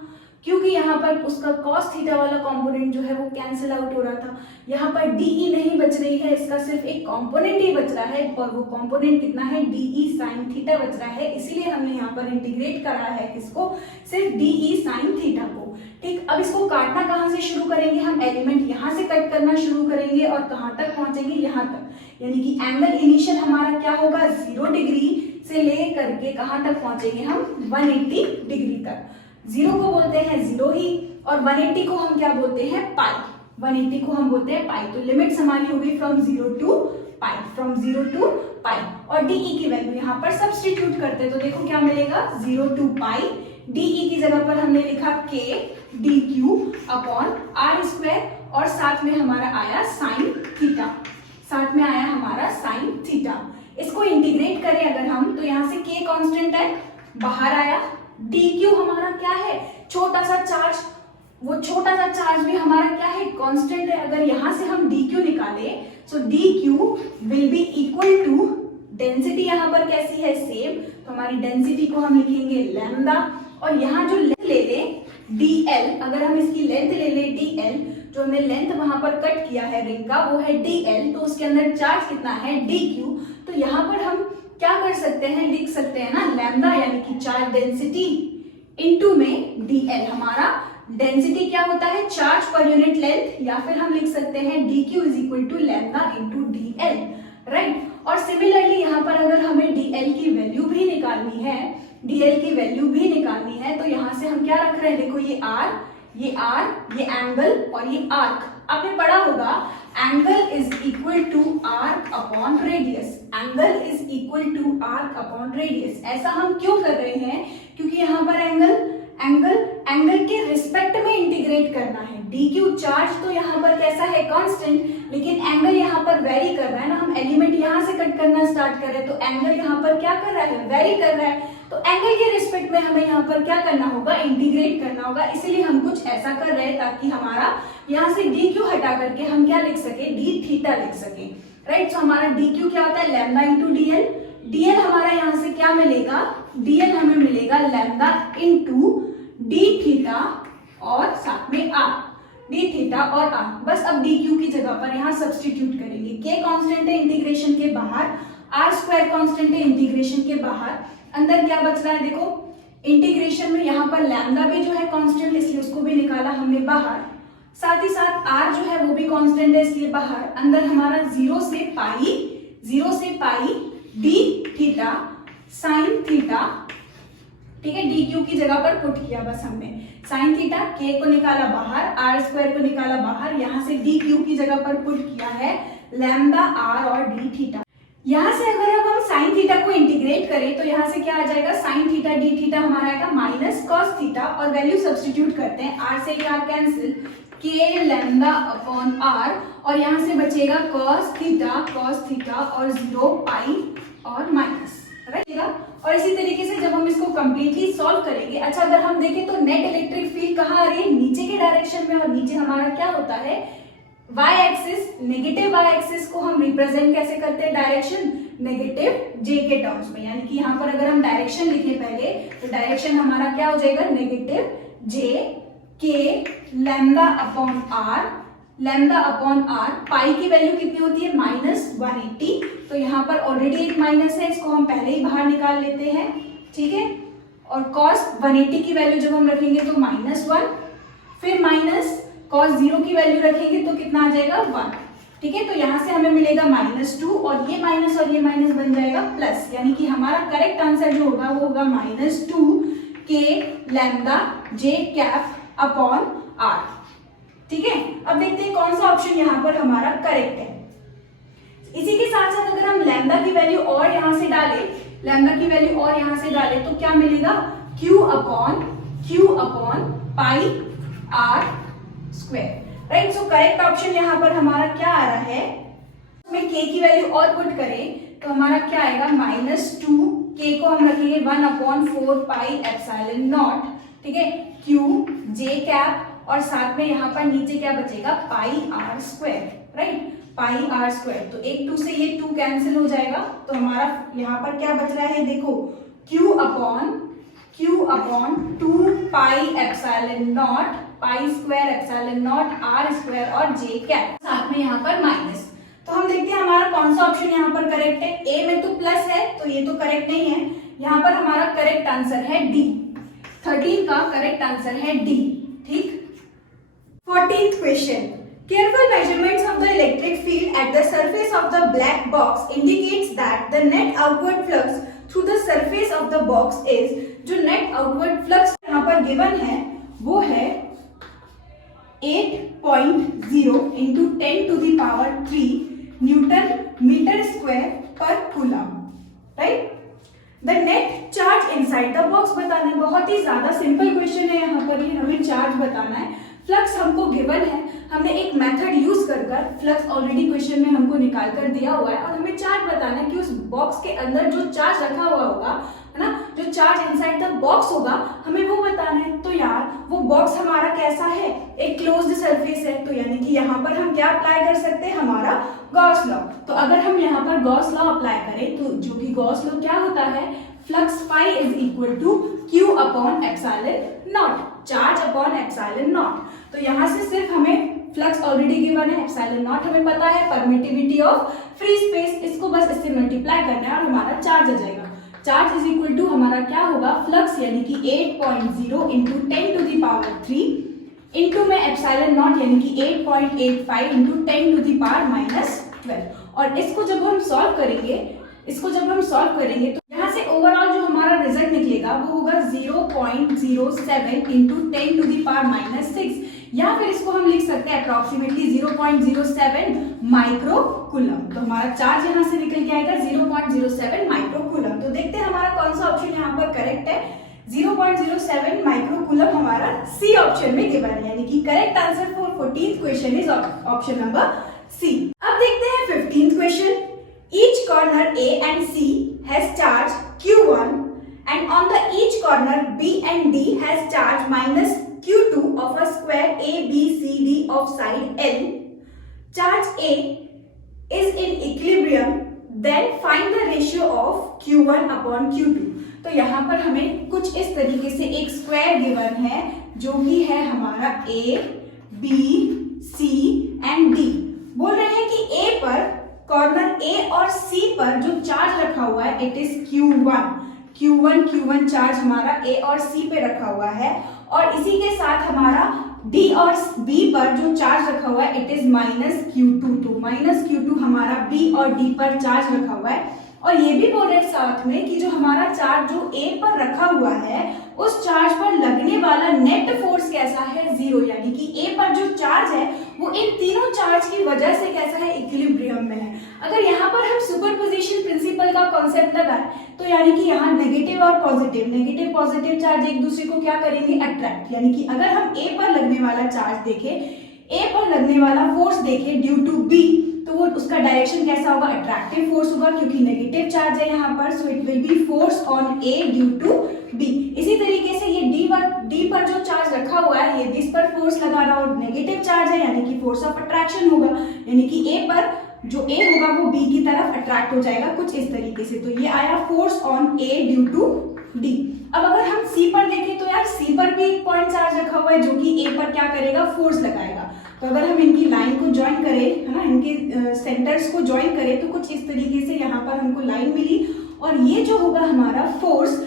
क्योंकि यहाँ पर उसका cos थीटा वाला कंपोनेंट जो है वो कैंसिल आउट हो रहा था। यहाँ पर dE नहीं बच रही है, इसका सिर्फ एक कंपोनेंट ही बच रहा है, और वो कंपोनेंट कितना है, dE sin थीटा बच रहा है। इसीलिए हमने यहाँ पर इंटीग्रेट करा है किसको, सिर्फ dE sin थीटा को, ठीक। अब इसको काटना कहाँ से शुरू करेंगे, हम एलिमेंट यहाँ से कट करना शुरू करेंगे और कहाँ तक पहुंचेंगे, यहाँ तक। यानी कि एंगल इनिशियल हमारा क्या होगा, 0 डिग्री से ले करके कहाँ तक पहुंचेंगे हम, 180 डिग्री तक। 0 को बोलते हैं 0 ही, और 180 को हम क्या बोलते हैं, पाई। 180 को हम बोलते हैं पाई। तो लिमिट्स हमारी हो गई from 0 to pi, from 0 to pi. और dE की वैल्यू यहाँ पर सब्स्टिट्यूट करते हैं तो देखो क्या मिलेगा, 0 टू पाई। dE की जगह पर हमने लिखा k dq upon r square, और साथ में हमारा आया साइन थीटा, साथ में आया हमारा साइन थीटा। इसको इंटीग्रेट करें अगर हम, तो यहाँ से k कांस्टेंट है, बाहर आया। dq हमारा क्या है, छोटा सा चार्ज, वो छोटा सा चार्ज भी हमारा क्या है, कांस्टेंट है। अगर यहाँ से हम dq निकाले, so dq will be equal to density, यहाँ पर कैसी है, सेम। तो हमारी डेंसिटी को हम लिखेंगे लैम्डा, और यहाँ जो लेंथ ले ले dl, अगर हम इसकी लेंथ ले ले dl, जो हमने लेंथ वहां पर कट किया है रिंग का, वो है dl, तो उसके अंदर चार्ज कितना है, dq। तो यहाँ पर हम क्या कर सकते हैं, लिख सकते हैं ना लैम्डा, यानी कि चार्ज डेंसिटी इनटू में dl। हमारा डेंसिटी क्या होता है, चार्ज पर यूनिट लेंथ, या फिर हम लिख सकते हैं dq is equal to lambda into dl, right. और सिमिलरली यहाँ पर अगर हमें dl की वैल्यू भी निकालनी है, dl की वैल्यू भी निकालनी है, तो यहाँ से हम क्या रख रहे हैं, देखो ये r, ये एंगल और ये आर्क। आपने पढ़ा होगा angle is equal to arc upon radius, angle is equal to arc upon radius. ऐसा हम क्यों कर रहे हैं, क्योंकि यहाँ पर एंगल के रिस्पेक्ट में इंटीग्रेट करना है। dq चार्ज तो यहाँ पर कैसा है, कांस्टेंट, लेकिन एंगल यहाँ पर वेरी कर रहा है ना। हम एलिमेंट यहाँ से कट करना स्टार्ट कर रहे हैं, तो एंगल यहाँ पर क्या कर रहा है, वेरी कर रहा है। तो एंगल के रिस्पेक्ट में हमें यहाँ पर क्या करना होगा, इंटीग्रेट करना होगा। इसलिए हम कुछ ऐसा कर रहे हैं ताकि हमारा यहाँ से dq हटा करके हम क्या लिख सके, d थीटा लिख सके, राइट। तो हमारा dq क्या होता है, लैम्डा इंटू dl। dl हमारा यहाँ से क्या मिलेगा, dl हमें मिलेगा लैम्डा इंटू d थीटा और साथ में r, d थीटा और r। बस अब dq की जगह पर यहाँ सब्स्टिट्यूट करेंगे। k कांस्टेंट है इंटीग्रेशन के बाहर, r स्क्वायर कांस्टेंट है इंटीग्रेशन के बाहर, अंदर क्या बच रहा है, देखो इंटीग्रेशन में यहाँ पर लैम्डा भी जो है कांस्टेंट, इसलिए उसको भी निकाला हमने बाहर। साथ ही साथ r जो है वो भी कांस्टेंट है, इसलिए बाहर। अंदर हमारा 0 से पाई d थीटा साइन थीटा, ठीक है। dq की जगह पर पुट किया बस हमने साइन थीटा, k को निकाला बाहर, r स्क्वायर को निकाला बाहर, यहाँ से dq की जगह पर पुट किया है लैम्डा r और d थीटा। यहाँ से अगर अब हम साइन थीटा को इंटीग्रेट करें तो यहाँ से क्या आ जाएगा, साइन थीटा डी थीटा हमारा आएगा माइनस कॉस थीटा, और वैल्यू सब्स्टिट्यूट करते हैं, r से क्या cancel, k lambda upon r, और यहाँ से बचेगा कॉस थीटा और 0 पाई और माइनस, राइट। और इसी तरीके से जब हम इसको कंप्लीटली सॉल्व करेंगे, अच्छा अगर हम देखें तो नेट इलेक्ट्रिक फील्ड कहाँ आ रही है, नीचे के डायरेक्शन में, और नीचे हमारा क्या होता है Y axis, negative Y axis को हम रिप्रेजेंट कैसे करते हैं, डायरेक्शन नेगेटिव जे के टर्म्स में, यानी कि यहाँ पर अगर हम डायरेक्शन लिखें पहले तो डायरेक्शन हमारा क्या हो जाएगा negative J K lambda upon R, lambda upon R, pi की वैल्यू कितनी होती है -180, तो यहाँ पर ऑलरेडी एक माइनस है, इसको हम पहले ही बाहर निकाल लेते हैं, ठीक है। और cos 180 की वैल्यू जब हम रखेंगे तो -1, फिर माइनस cos 0 की वैल्यू रखेंगे तो कितना आ जाएगा 1, ठीक है। तो यहाँ से हमें मिलेगा -2 और ये माइनस बन जाएगा प्लस, यानी कि हमारा करेक्ट आंसर जो होगा वो होगा -2 के lambda J cap upon R, ठीक है। अब देखते हैं कौन सा ऑप्शन यहाँ पर हमारा करेक्ट है। इसी के साथ साथ अगर हम लैम्डा की वैल्यू और यहाँ से डालें, लैम्डा की वैल्यू और यहाँ से डालें तो क्या मिलेगा Q upon pi R square, right. So correct option यहाँ पर हमारा क्या आ रहा है, हमें k की वैल्यू और पुट करें तो हमारा क्या आएगा -2, k को हम रखेंगे 1/4 पाई एप्सिलॉन नॉट, ठीक है, Q जे कैप, और साथ में यहाँ पर नीचे क्या बचेगा pi R square, right, pi R square. तो एक 2 से ये 2 कैंसिल हो जाएगा, तो हमारा यहाँ पर क्या बच रहा है देखो Q upon 2 pi epsilon naught, pi square epsilon naught R square और जे कैप, साथ में यहाँ पर माइनस। तो हम देखते हैं हमारा कौन सा ऑप्शन यहाँ पर करेक्ट है। ए में तो प्लस है तो ये तो करेक्ट नहीं है, यहाँ पर हमारा करेक्ट आंसर है डी, 13 का करेक्ट आंसर है डी, ठीक। 14th question. Careful measurements of the electric field at the surface of the black box indicates that the net outward flux through the surface of the box is, जो net outward flux यहाँ पर given है वो है 8.0 into 10 to the power 3 newton metre square पर coulomb, right. The net charge inside the box बताना है, बहुत ही ज्यादा सिंपल क्वेश्चन है, यहाँ पर ही हमें चार्ज बताना है। फ्लक्स हमको गिवन है, हमने एक मेथड यूज कर फ्लक्स ऑलरेडी क्वेश्चन में हमको निकाल कर दिया हुआ है, और हमें चार्ज बताना है कि उस बॉक्स के अंदर जो चार्ज रखा हुआ होगा, है ना, जो चार्ज इनसाइड द बॉक्स होगा हमें वो बताना है। तो यार वो बॉक्स हमारा कैसा है, एक क्लोज्ड सरफेस है, तो यानी कि यहाँ पर हम क्या अप्लाई कर सकते हैं, हमारा गॉस लॉ। तो अगर हम यहाँ पर गॉस लॉ अप्लाई करें तो जो कि गॉस लॉ क्या होता है, flux phi is equal to Q upon epsilon naught, charge upon epsilon naught. तो यहाँ से सिर्फ हमें फ्लक्स ऑलरेडी गिवन है, एप्सिलॉन नॉट हमें पता है, परमिटिविटी ऑफ फ्री स्पेस, इसको बस इससे मल्टीप्लाई करना है और हमारा चार्ज आ जाएगा। चार्ज इज इक्वल टू हमारा क्या होगा, फ्लक्स यानी कि 8.0 into 10 to the power 3 into में एप्सिलॉन नॉट यानी कि 8.85 इंटू 10 टू दी पावर -12। और इसको जब हम सॉल्व करेंगे तो यहाँ से ओवरऑल जो हमारा रिजल्ट निकलेगा वो होगा 0.07 इंटू 10 टू दी पावर -6, या फिर इसको हम लिख सकते हैं अप्रोक्सीमेटली 0.07 माइक्रो कूलम। तो हमारा चार्ज यहाँ से निकल के आएगा 0.07 माइक्रो कूलम। तो देखते हैं हमारा कौन सा ऑप्शन यहाँ पर करेक्ट है। 0.07 माइक्रो कूलम हमारा सी ऑप्शन में गिवन है, यानी कि correct answer for 14th question is option number C. अब देखते हैं 15th question. Each corner A and C has charge Q1 and on the each corner B and D has charge minus Q2 of a square ABCD of side L. Charge A is in equilibrium, then find the ratio of Q1 upon Q2. तो यहाँ पर हमें कुछ इस तरीके से एक square given है जो कि है हमारा A, B, C and D। बोल रहे हैं कि A पर कॉर्नर ए और सी पर जो चार्ज रखा हुआ है इट इज Q1 चार्ज हमारा ए और सी पे रखा हुआ है, और इसी के साथ हमारा डी और बी पर जो चार्ज रखा हुआ है इट इज -Q2। तो -Q2 हमारा बी और डी पर चार्ज रखा हुआ है, और ये भी बोल रहे हैं साथ में कि जो हमारा चार्ज जो ए पर रखा हुआ है उस चार्ज पर लगने वाला नेट फोर्स कैसा है, 0, यानी कि ए पर जो चार्ज है वो इन तीनों चार्ज की वजह से कैसा है, इक्विलिब्रियम में है। अगर यहाँ पर हम सुपरपोजिशन प्रिंसिपल का कॉन्सेप्ट लगाएं तो यानी कि यहाँ नेगेटिव और नेगेटिव पॉजिटिव चार्ज एक दूसरे को क्या करेंगे, अट्रैक्ट। यानी कि अगर हम ए पर लगने वाला चार्ज देखें, ए पर लगने वाला फोर्स देखें ड्यू टू बी, तो वो उसका डायरेक्शन कैसा होगा, अट्रैक्टिव फोर्स होगा, क्योंकि नेगेटिव चार्ज है यहाँ पर, so it will be force on A due to B. इसी तरीके से ये डी पर जो चार्ज रखा हुआ है, ये इस पर फोर्स लगा रहा और नेगेटिव चार्ज है, यानी कि फोर्स ऑफ अट्रैक्शन होगा, यानी कि ए पर जो ए होगा वो बी की तरफ अट्रैक्ट हो जाएगा, कुछ इस तरीके से। तो ये आया force on A due to D. अब अगर हम सी पर देखें तो यार सी पर भी एक पॉइंट चार्ज रखा हुआ है जो कि ए पर क्या करेगा, फोर्स लगाएगा। तो अगर हम इनकी लाइन को ज्वाइन करें, है ना, इनके सेंटर्स को ज्वाइन करें तो कुछ इस तरीके से यहाँ पर हमको लाइन मिली, और ये जो होगा हमारा फोर्स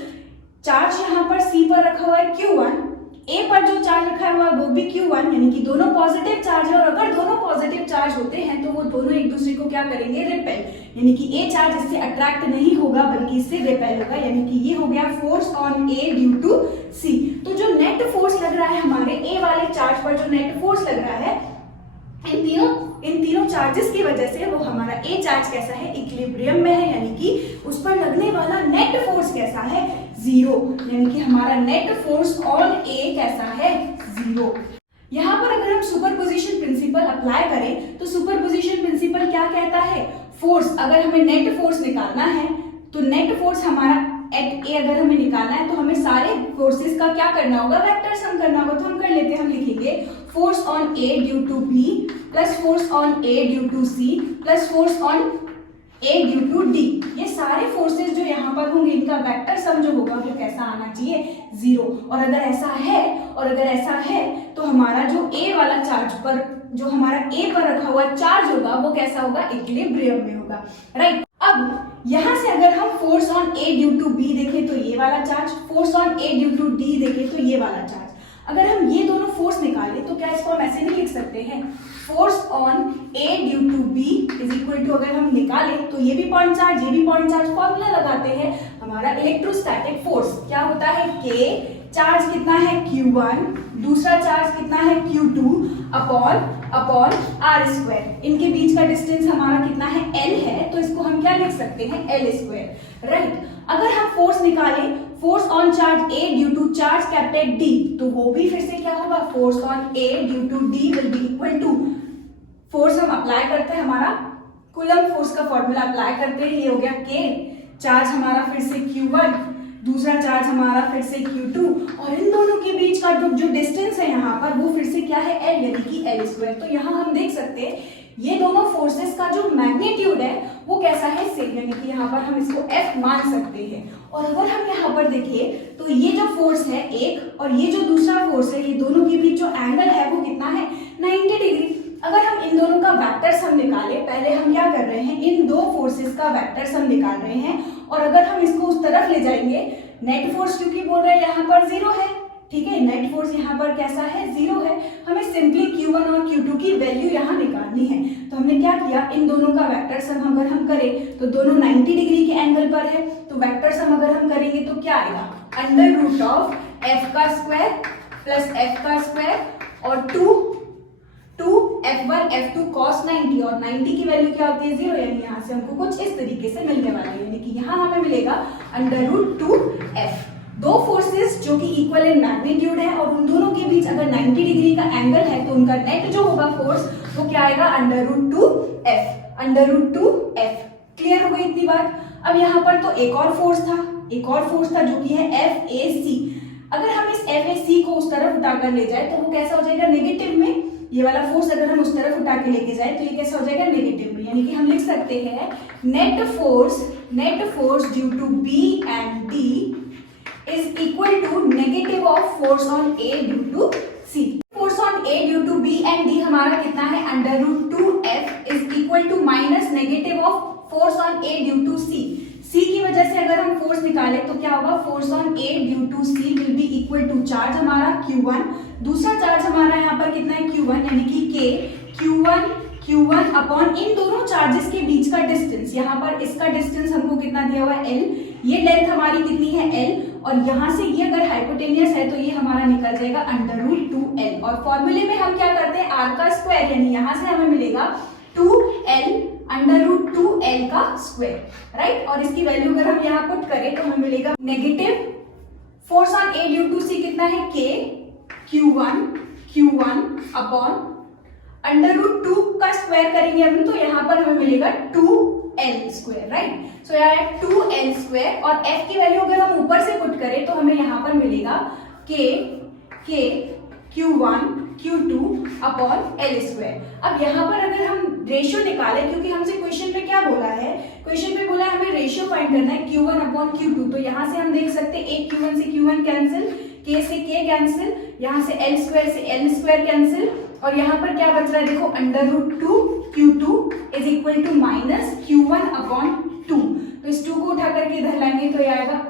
चार्ज यहाँ पर सी पर रखा हुआ है Q1, ए पर जो चार्ज रखा हुआ है वो भी Q1, यानी कि दोनों पॉजिटिव चार्ज है, और अगर दोनों पॉजिटिव चार्ज होते हैं तो वो दोनों एक दूसरे को क्या करेंगे, रिपेल, यानी कि ए चार्ज इससे अट्रैक्ट नहीं होगा बल्कि इससे रिपेल होगा, यानी कि ये हो गया force on A due to C. तो जो नेट फोर्स लग रहा है हमारे ए वाले चार्ज पर, जो नेट फोर्स लग रहा है इन तीनों चार्जेस की वजह से वो हमारा ए चार्ज कैसा है, इक्विलिब्रियम में है, यानी कि उस पर लगने वाला नेट फोर्स कैसा है, 0, यानी कि हमारा नेट फोर्स ऑन ए कैसा है, 0। यहाँ पर अगर हम सुपरपोजिशन प्रिंसिपल अप्लाई करें तो सुपरपोजिशन प्रिंसिपल क्या कहता है, फोर्स, अगर हमें नेट फोर्स निकालना है तो नेट फोर्स हमारा एट ए अगर हमें निकालना है तो हमें सारे फोर्सेस का क्या करना होगा, वेक्टर सम करना होगा। तो हम कर लेते हैं, हम लिखेंगे force on A due to B plus force on A due to C plus force on A due to D. ये सारे फोर्सेस जो यहाँ पर होंगे इनका वेक्टर सम जो होगा वो कैसा आना चाहिए, 0। और अगर ऐसा है तो हमारा जो ए वाला चार्ज पर, जो हमारा ए पर रखा हुआ चार्ज होगा वो कैसा होगा, इक्विलिब्रियम में होगा, राइट। अब यहां से अगर हम force on A due to B देखें तो ये वाला charge, force on A due to D देखें तो ये वाला चार्ज, अगर हम ये दोनों फोर्स निकालें तो क्या इसको हम ऐसे नहीं लिख सकते हैं, force on A due to B is equal to, अगर हम निकालें तो ये भी पॉइंट चार्ज, ये भी पॉइंट चार्ज, फॉर्मूला लगाते हैं, हमारा इलेक्ट्रोस्टैटिक फोर्स क्या होता है, K, चार्ज कितना है Q1, दूसरा चार्ज कितना है Q2 अपॉन R स्क्वायर, इनके बीच का डिस्टेंस हमारा कितना है, L है, तो इसको हम क्या लिख सकते हैं, L स्क्वायर, राइट। अगर हम फोर्स निकालें, force on charge A due to charge capital D, तो वो भी फिर से क्या होगा, force on A due to D will be equal to, force हम अप्लाई करते हैं, हमारा कूलम फोर्स का फॉर्मूला अप्लाई करते हैं, ये हो गया K, चार्ज हमारा फिर से Q1, दूसरा चार्ज हमारा फिर से Q2, और इन दोनों के बीच का जो डिस्टेंस है यहाँ पर वो फिर से क्या है, L, यानी कि L स्क्वायर। तो यहाँ हम देख सकते हैं ये दोनों फोर्सेस का जो मैग्नीट्यूड है वो कैसा है, सेम, यानी कि यहाँ पर हम इसको F मान सकते हैं। और अगर हम यहाँ पर देखें तो ये जो फोर्स है एक और ये जो दूसरा फोर्स है, ये दोनों के बीच जो एंगल है वो कितना है, 90 डिग्री। अगर हम इन दोनों का वेक्टर सम निकालें, पहले हम क्या कर रहे हैं, इन दो फोर्सेस का वेक्टर सम निकाल रहे हैं, और अगर हम इसको उस तरफ ले जाएंगे, नेट फोर्स क्योंकि बोल रहे हैं यहाँ पर 0 है, ठीक है, नेट फोर्स यहाँ पर कैसा है, 0 है, हमें सिंपली Q1 और Q2 की वैल्यू यहाँ निकालनी है। तो हमने क्या किया, इन दोनों का वेक्टर सम अगर हम करें तो दोनों 90 डिग्री के एंगल पर है, तो वेक्टर सम अगर हम करेंगे तो क्या आएगा, अंडर रूट ऑफ f का स्क्वायर प्लस f का स्क्वायर और 2 f1 f2 cos 90, और 90 की वैल्यू क्या होती है, 0, यानी यहाँ से हमको कुछ इस तरीके से मिलने वाला है, यानी कि यहाँ हमें मिलेगा अंडर रूट 2f। दो फोर्सेस जो कि इक्वल इन मैग्नीट्यूड है और उन दोनों के बीच अगर 90 डिग्री का एंगल है तो उनका नेट जो होगा फोर्स वो क्या आएगा, under root 2f, under root 2f। Clear हो गई इतनी बात। अब यहाँ पर तो एक और फोर्स था जो कि है FAC। अगर हम इस FAC को उस तरफ उठाकर ले जाए तो वो कैसा हो जाएगा, नेगेटिव में। ये वाला फोर्स अगर हम उस तरफ उठा के लेके जाए तो ये कैसा हो जाएगा, नेगेटिव में, यानी कि हम लिख सकते हैं net force due to B and D is equal to negative of force on A due to C. Force on A due to B and D हमारा कितना है, under root 2F is equal to minus negative of force on A due to C. C की वजह से अगर हम force निकालें तो क्या होगा, force on A due to C will be equal to charge हमारा Q1, दूसरा चार्ज हमारा यहाँ पर कितना है Q1, यानी कि Q1 अपॉन इन दोनों चार्जेस के बीच का डिस्टेंस, यहाँ पर इसका डिस्टेंस हमको कितना दिया हुआ है, L, ये लेंथ हमारी कितनी है, L, और यहाँ से ये अगर हाइपोटेनियस है तो ये हमारा निकल जाएगा अंडर रूट 2L। और फॉर्मूले में हम क्या करते हैं, R का स्क्वायर, यानी यहाँ से हमें मिलेगा 2L अंडर रूट 2L का स्क्वायर, राइट। और इसकी वैल्यू अगर हम यहाँ पुट करें तो हमें मिलेगा negative force on A due to C कितना है, K Q1 अपॉन √2 का स्क्वायर करेंगे हम तो यहाँ पर हमें मिलेगा 2l स्क्वायर, राइट। सो यहाँ है 2l स्क्वायर और f की वैल्यू अगर हम ऊपर से पुट करें तो हमें यहाँ पर मिलेगा k q1 q2 upon l square. अब यहाँ पर अगर हम रेशियो निकालें, क्योंकि हमसे क्वेश्चन में क्या बोला है, क्वेश्चन में बोला है हमें रेशियो फाइंड करना है q1 अपॉन q2, तो यहाँ से हम देख सकते हैं एक q1 से q1 कैंसिल, k से k कैंसिल, यहाँ से l स्क्वायर से l स्क्वायर कैंसिल, और यहाँ पर क्या बच रहा है देखो √2 q2 is equal to minus q1 upon 2, तो इस 2 को उठा करके इधर लाएंगे तो ये आएगा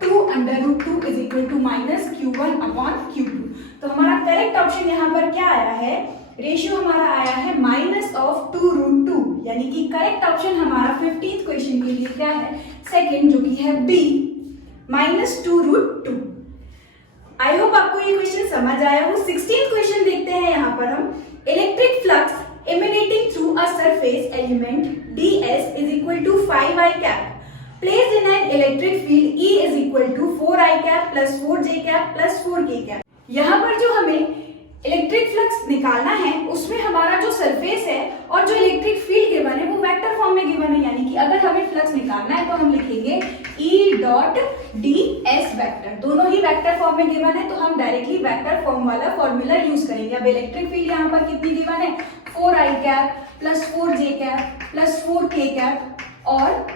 2 √2 is equal to minus q1 upon q2। तो हमारा करेक्ट ऑप्शन यहाँ पर क्या आया है, रेशियो हमारा आया है माइनस ऑफ 2√2, यानी कि करेक्ट ऑप्शन हमारा 15th क्वेश्चन के लिए क्या है, सेकंड, जो कि है बी माइनस 2√2। आई होप आपको ये क्वेश्चन समझ आया हो। 16th क्वेश्चन देखते हैं यहाँ पर हम, electric flux emanating through a surface element ds is equal to 5i cap placed in an electric field E is equal to 4i cap plus 4j cap plus 4k cap। यहाँ पर जो हमें electric flux निकालना है उसमें हमारा जो surface है और जो इलेक्ट्रिक फील्ड गिवन है वो वेक्टर फॉर्म में गिवन है, यानी कि अगर हमें फ्लक्स निकालना है तो हम लिखेंगे E डॉट ds वेक्टर, दोनों ही वेक्टर फॉर्म में गिवन है तो हम डायरेक्टली वेक्टर फॉर्म वाला फॉर्मूला यूज करेंगे। अब इलेक्ट्रिक फील्ड यहाँ पर कितनी गिवन है, 4i cap plus 4j cap plus 4k cap, और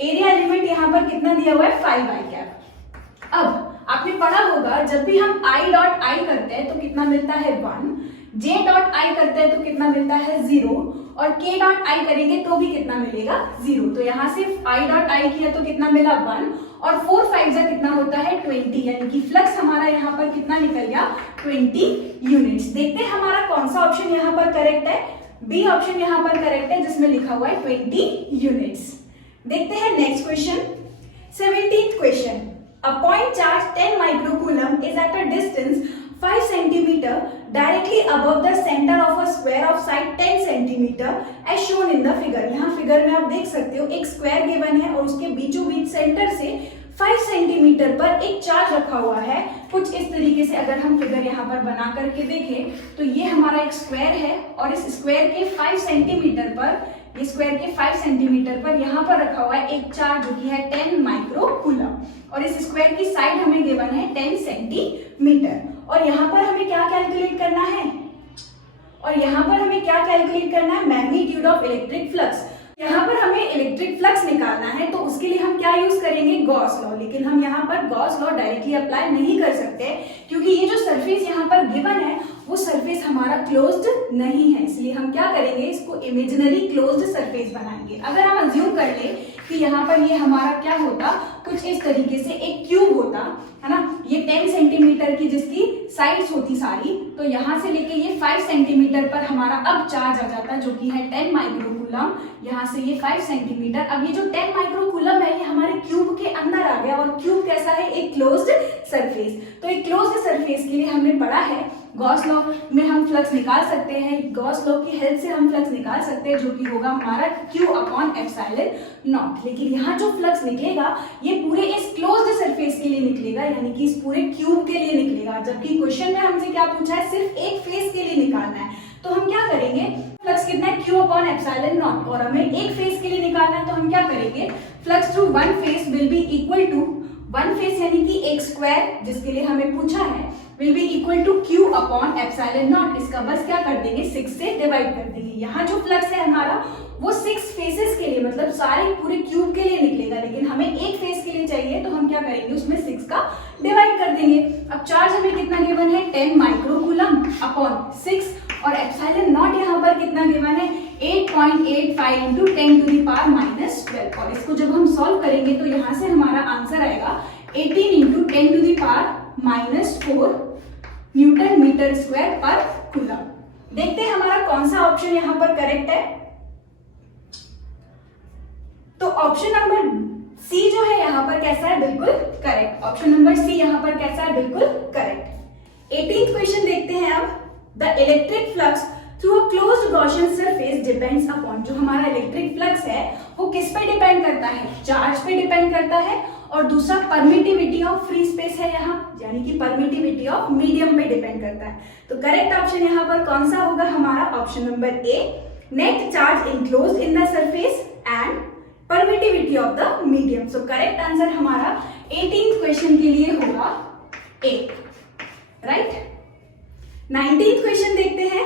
एरिया एलिमेंट यहाँ पर कितना दिया हुआ है 5i कैप। अब आपने पढ़ा होगा जब भी हम i डॉट i करते हैं तो कितना मिलता है 1, j डॉट i करते हैं तो कितना मिलता है 0, और k डॉट i करेंगे तो भी कितना मिलेगा 0। तो यहाँ से i डॉट i किया तो कितना मिला 1, और 4 5 जा कितना होता है 20, यानी कि फ्लक्स हमारा यहाँ पर कितना निकल गया 20 यूनिट्स। देखते हैं हमारा कौन सा ऑप्शन यहाँ पर करेक्ट है, बी ऑप्शन यहाँ पर करेक्ट है जिसमें लिखा हुआ है 20 यूनिट्स। देखते हैं next question, 17th question, a point charge 10 microcoulomb is at a distance 5 centimeter directly above the center of a square of side 10 centimeter as shown in the figure। यहाँ फिगर में आप देख सकते हो एक स्क्वायर गिवन है और उसके बीचों बीच सेंटर से 5 सेंटीमीटर पर एक चार्ज रखा हुआ है। कुछ इस तरीके से अगर हम फिगर यहाँ पर बना करके देखें तो ये हमारा एक स्क्वायर है और इस स्क्वायर के 5 सेंटीमीटर पर, ये स्क्वायर के 5 सेंटीमीटर पर यहाँ पर रखा हुआ है एक चार्ज जो कि है 10 माइक्रोकूलम, और इस स्क्वायर की साइड हमें गिवन है 10 सेंटीमीटर। और यहाँ पर हमें क्या कैलकुलेट करना है, और यहाँ पर हमें क्या कैलकुलेट करना है, मैग्नीट्यूड ऑफ इलेक्ट्रिक फ्लक्स। यहाँ पर हमें इलेक्ट्रिक फ्लक्स निकालना है तो उसके लिए हम क्या यूज करेंगे, गॉस लॉ। लेकिन हम यहाँ पर गॉस लॉ डायरेक्टली अप्लाई नहीं कर सकते क्योंकि ये जो सरफेस यहाँ पर गिवन है वो सरफेस हमारा क्लोज्ड नहीं है, इसलिए हम क्या करेंगे, इसको इमेजिनरी क्लोज्ड सरफेस बनाएंगे। अगर हम अज्यूम कर ले कि यहाँ पर ये हमारा क्या होता, कुछ इस तरीके से एक क्यूब होता है ना, ये 10 सेंटीमीटर की जिसकी साइड्स होती सारी, तो यहाँ से लेके ये 5 सेंटीमीटर पर हमारा अब चार्ज आ जाता जो कि है 10 माइक्रोकूलम, यहाँ से ये 5 सेंटीमीटर। अब ये जो 10 माइक्रोकूलम है ये हमारे क्यूब के अंदर आ गया, और क्यूब कैसा है, एक क्लोज्ड सरफेस। तो एक क्लोज्ड सरफेस के लिए हमने पढ़ा है गॉस लॉ में हम फ्लक्स निकाल सकते हैं, गॉस लॉ की हेल्प से हम फ्लक्स निकाल सकते हैं जो कि होगा हमारा Q अपॉन एप्सिलॉन नॉट। लेकिन यहाँ जो फ्लक्स निकलेगा ये पूरे इस क्लोज्ड सरफेस के लिए निकलेगा, यानी कि इस पूरे क्यूब के लिए निकलेगा, जबकि क्वेश्चन में हमसे क्या पूछा है, सिर्फ एक फेस के लिए निकालना है। तो हम क्या करेंगे, फ्लक्स कितना है Q अपॉन एप्सिलॉन नॉट, और हमें एक फेस के लिए निकालना है तो हम क्या करेंगे, flux through one face will be equal to one face यानी कि एक स्क्वायर जिसके लिए हमें पूछा है will be equal to Q upon epsilon naught. इसका बस क्या कर देंगे, 6 से डिवाइड कर देंगे। यहाँ जो फ्लक्स है हमारा वो 6 फेसेस के लिए, मतलब सारे पूरे क्यूब के लिए निकलेगा, लेकिन हमें एक फेस के लिए चाहिए तो हम क्या करेंगे, उसमें 6 का डिवाइड कर देंगे। अब चार्ज हमें कितना गिवन है, 10 माइक्रोकूलम अपॉन 6, और एप्सिलॉन नॉट यहाँ पर कितना गिवन है, 8.85 into 10 to the power minus 12। और इसको जब हम सॉल्व करेंगे तो यहाँ से हमारा आंसर आएगा 18 into 10 to the power minus 4 newton metre square पर कूलम। देखते हैं हमारा कौन सा ऑप्शन यहाँ पर करेक्ट है। तो ऑप्शन नंबर सी जो है यहाँ पर कैसा है, बिल्कुल करेक्ट। ऑप्शन नंबर सी यहाँ पर कैसा है, बिल्कुल करेक्ट। 18th क्वेश्चन देखते हैं अब, the electric flux through a closed Gaussian surface depends upon, जो हमारा इलेक्ट्रिक फ्लक्स है वो किस पे डिपेंड करता है, चार्ज पे डिपेंड करता है, और दूसरा परमिटिविटी ऑफ फ्री स्पेस है यहाँ, यानी कि परमिटिविटी ऑफ मीडियम पे डिपेंड करता है। तो करेक्ट ऑप्शन यहाँ पर कौन सा होगा हमारा, option number A, net charge enclosed in the surface and permittivity of the medium. So correct answer हमारा 18th क्वेश्चन के लिए होगा ए, राइट। 19th क्वेश्चन देखते हैं।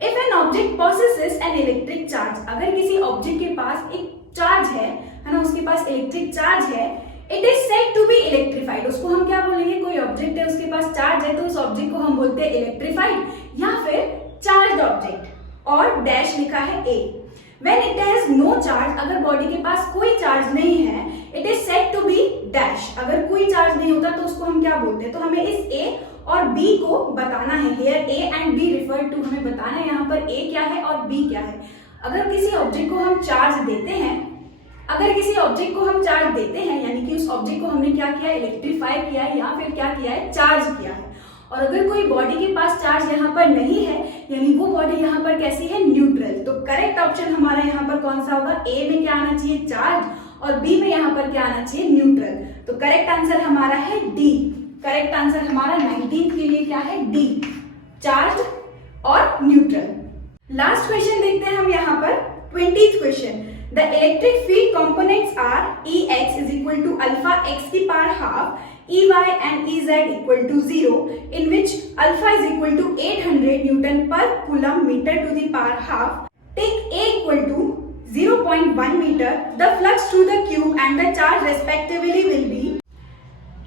If an object possesses an electric charge, अगर किसी ऑब्जेक्ट के पास एक चार्ज है ना, उसके पास इलेक्ट्रिक चार्ज है, it is said to be electrified, उसको हम क्या बोलेंगे, कोई ऑब्जेक्ट है उसके पास चार्ज है तो उस ऑब्जेक्ट को हम बोलते हैं इलेक्ट्रिफाइड या फिर चार्ज्ड ऑब्जेक्ट, और डैश लिखा है ए। When it has no charge, अगर बॉडी के पास कोई चार्ज नहीं है, it is said to be dash, अगर कोई चार्ज नहीं होता तो उसको हम क्या बोलते हैं, तो हमें इस A और B को बताना है, here A and B refer to, हमें बताना है यहाँ पर A क्या है और B क्या है। अगर किसी ऑब्जेक्ट को हम चार्ज देते हैं, अगर किसी ऑब्जेक्ट को हम चार्ज देते हैं यानी कि उस ऑब्जेक्ट को हमने क्या किया, इलेक्ट्रीफाई किया है या फिर क्या किया है, चार्ज किया है। और अगर कोई बॉडी के पास चार्ज यहाँ पर नहीं है, यानी वो बॉडी यहाँ पर कैसी है, न्यूट्रल। तो करेक्ट ऑप्शन हमारा यहाँ पर कौन सा होगा, ए में क्या आना चाहिए, चार्ज, और बी में यहाँ पर क्या आना चाहिए, न्यूट्रल। तो करेक्ट आंसर हमारा है डी। करेक्ट आंसर हमारा 19th के लिए क्या है, डी, चार्ज और न्यूट्रल। लास्ट क्वेश्चन देखते हैं हम यहाँ पर 20th question. The electric field components are E X is equal to alpha X की power half, EY and EZ equal to 0, in which alpha is equal to 800 Newton per Coulomb meter to the power half. Take A equal to 0.1 meter. The flux through the cube and the charge respectively will be.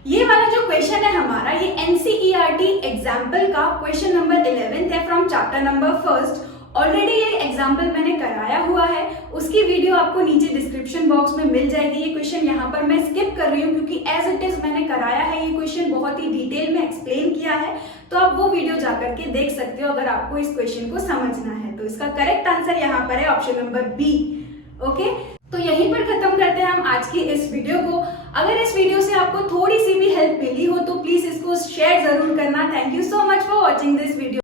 ये वाला जो question है हमारा, ये NCERT example का question number 11 है from chapter number 1। Already ये example मैंने कराया हुआ है, उसकी वीडियो आपको नीचे डिस्क्रिप्शन बॉक्स में मिल जाएगी। ये क्वेश्चन यहाँ पर मैं स्किप कर रही हूँ क्योंकि एज इट इज मैंने कराया है, ये क्वेश्चन बहुत ही डिटेल में एक्सप्लेन किया है, तो आप वो वीडियो जाकर के देख सकते हो अगर आपको इस क्वेश्चन को समझना है। तो इसका करेक्ट आंसर यहाँ पर है ऑप्शन नंबर बी। ओके, तो यहीं पर खत्म करते हैं हम आज की इस वीडियो को। अगर इस वीडियो से आपको थोड़ी सी भी हेल्प मिली हो तो प्लीज इसको शेयर जरूर करना। Thank you so much for watching this video.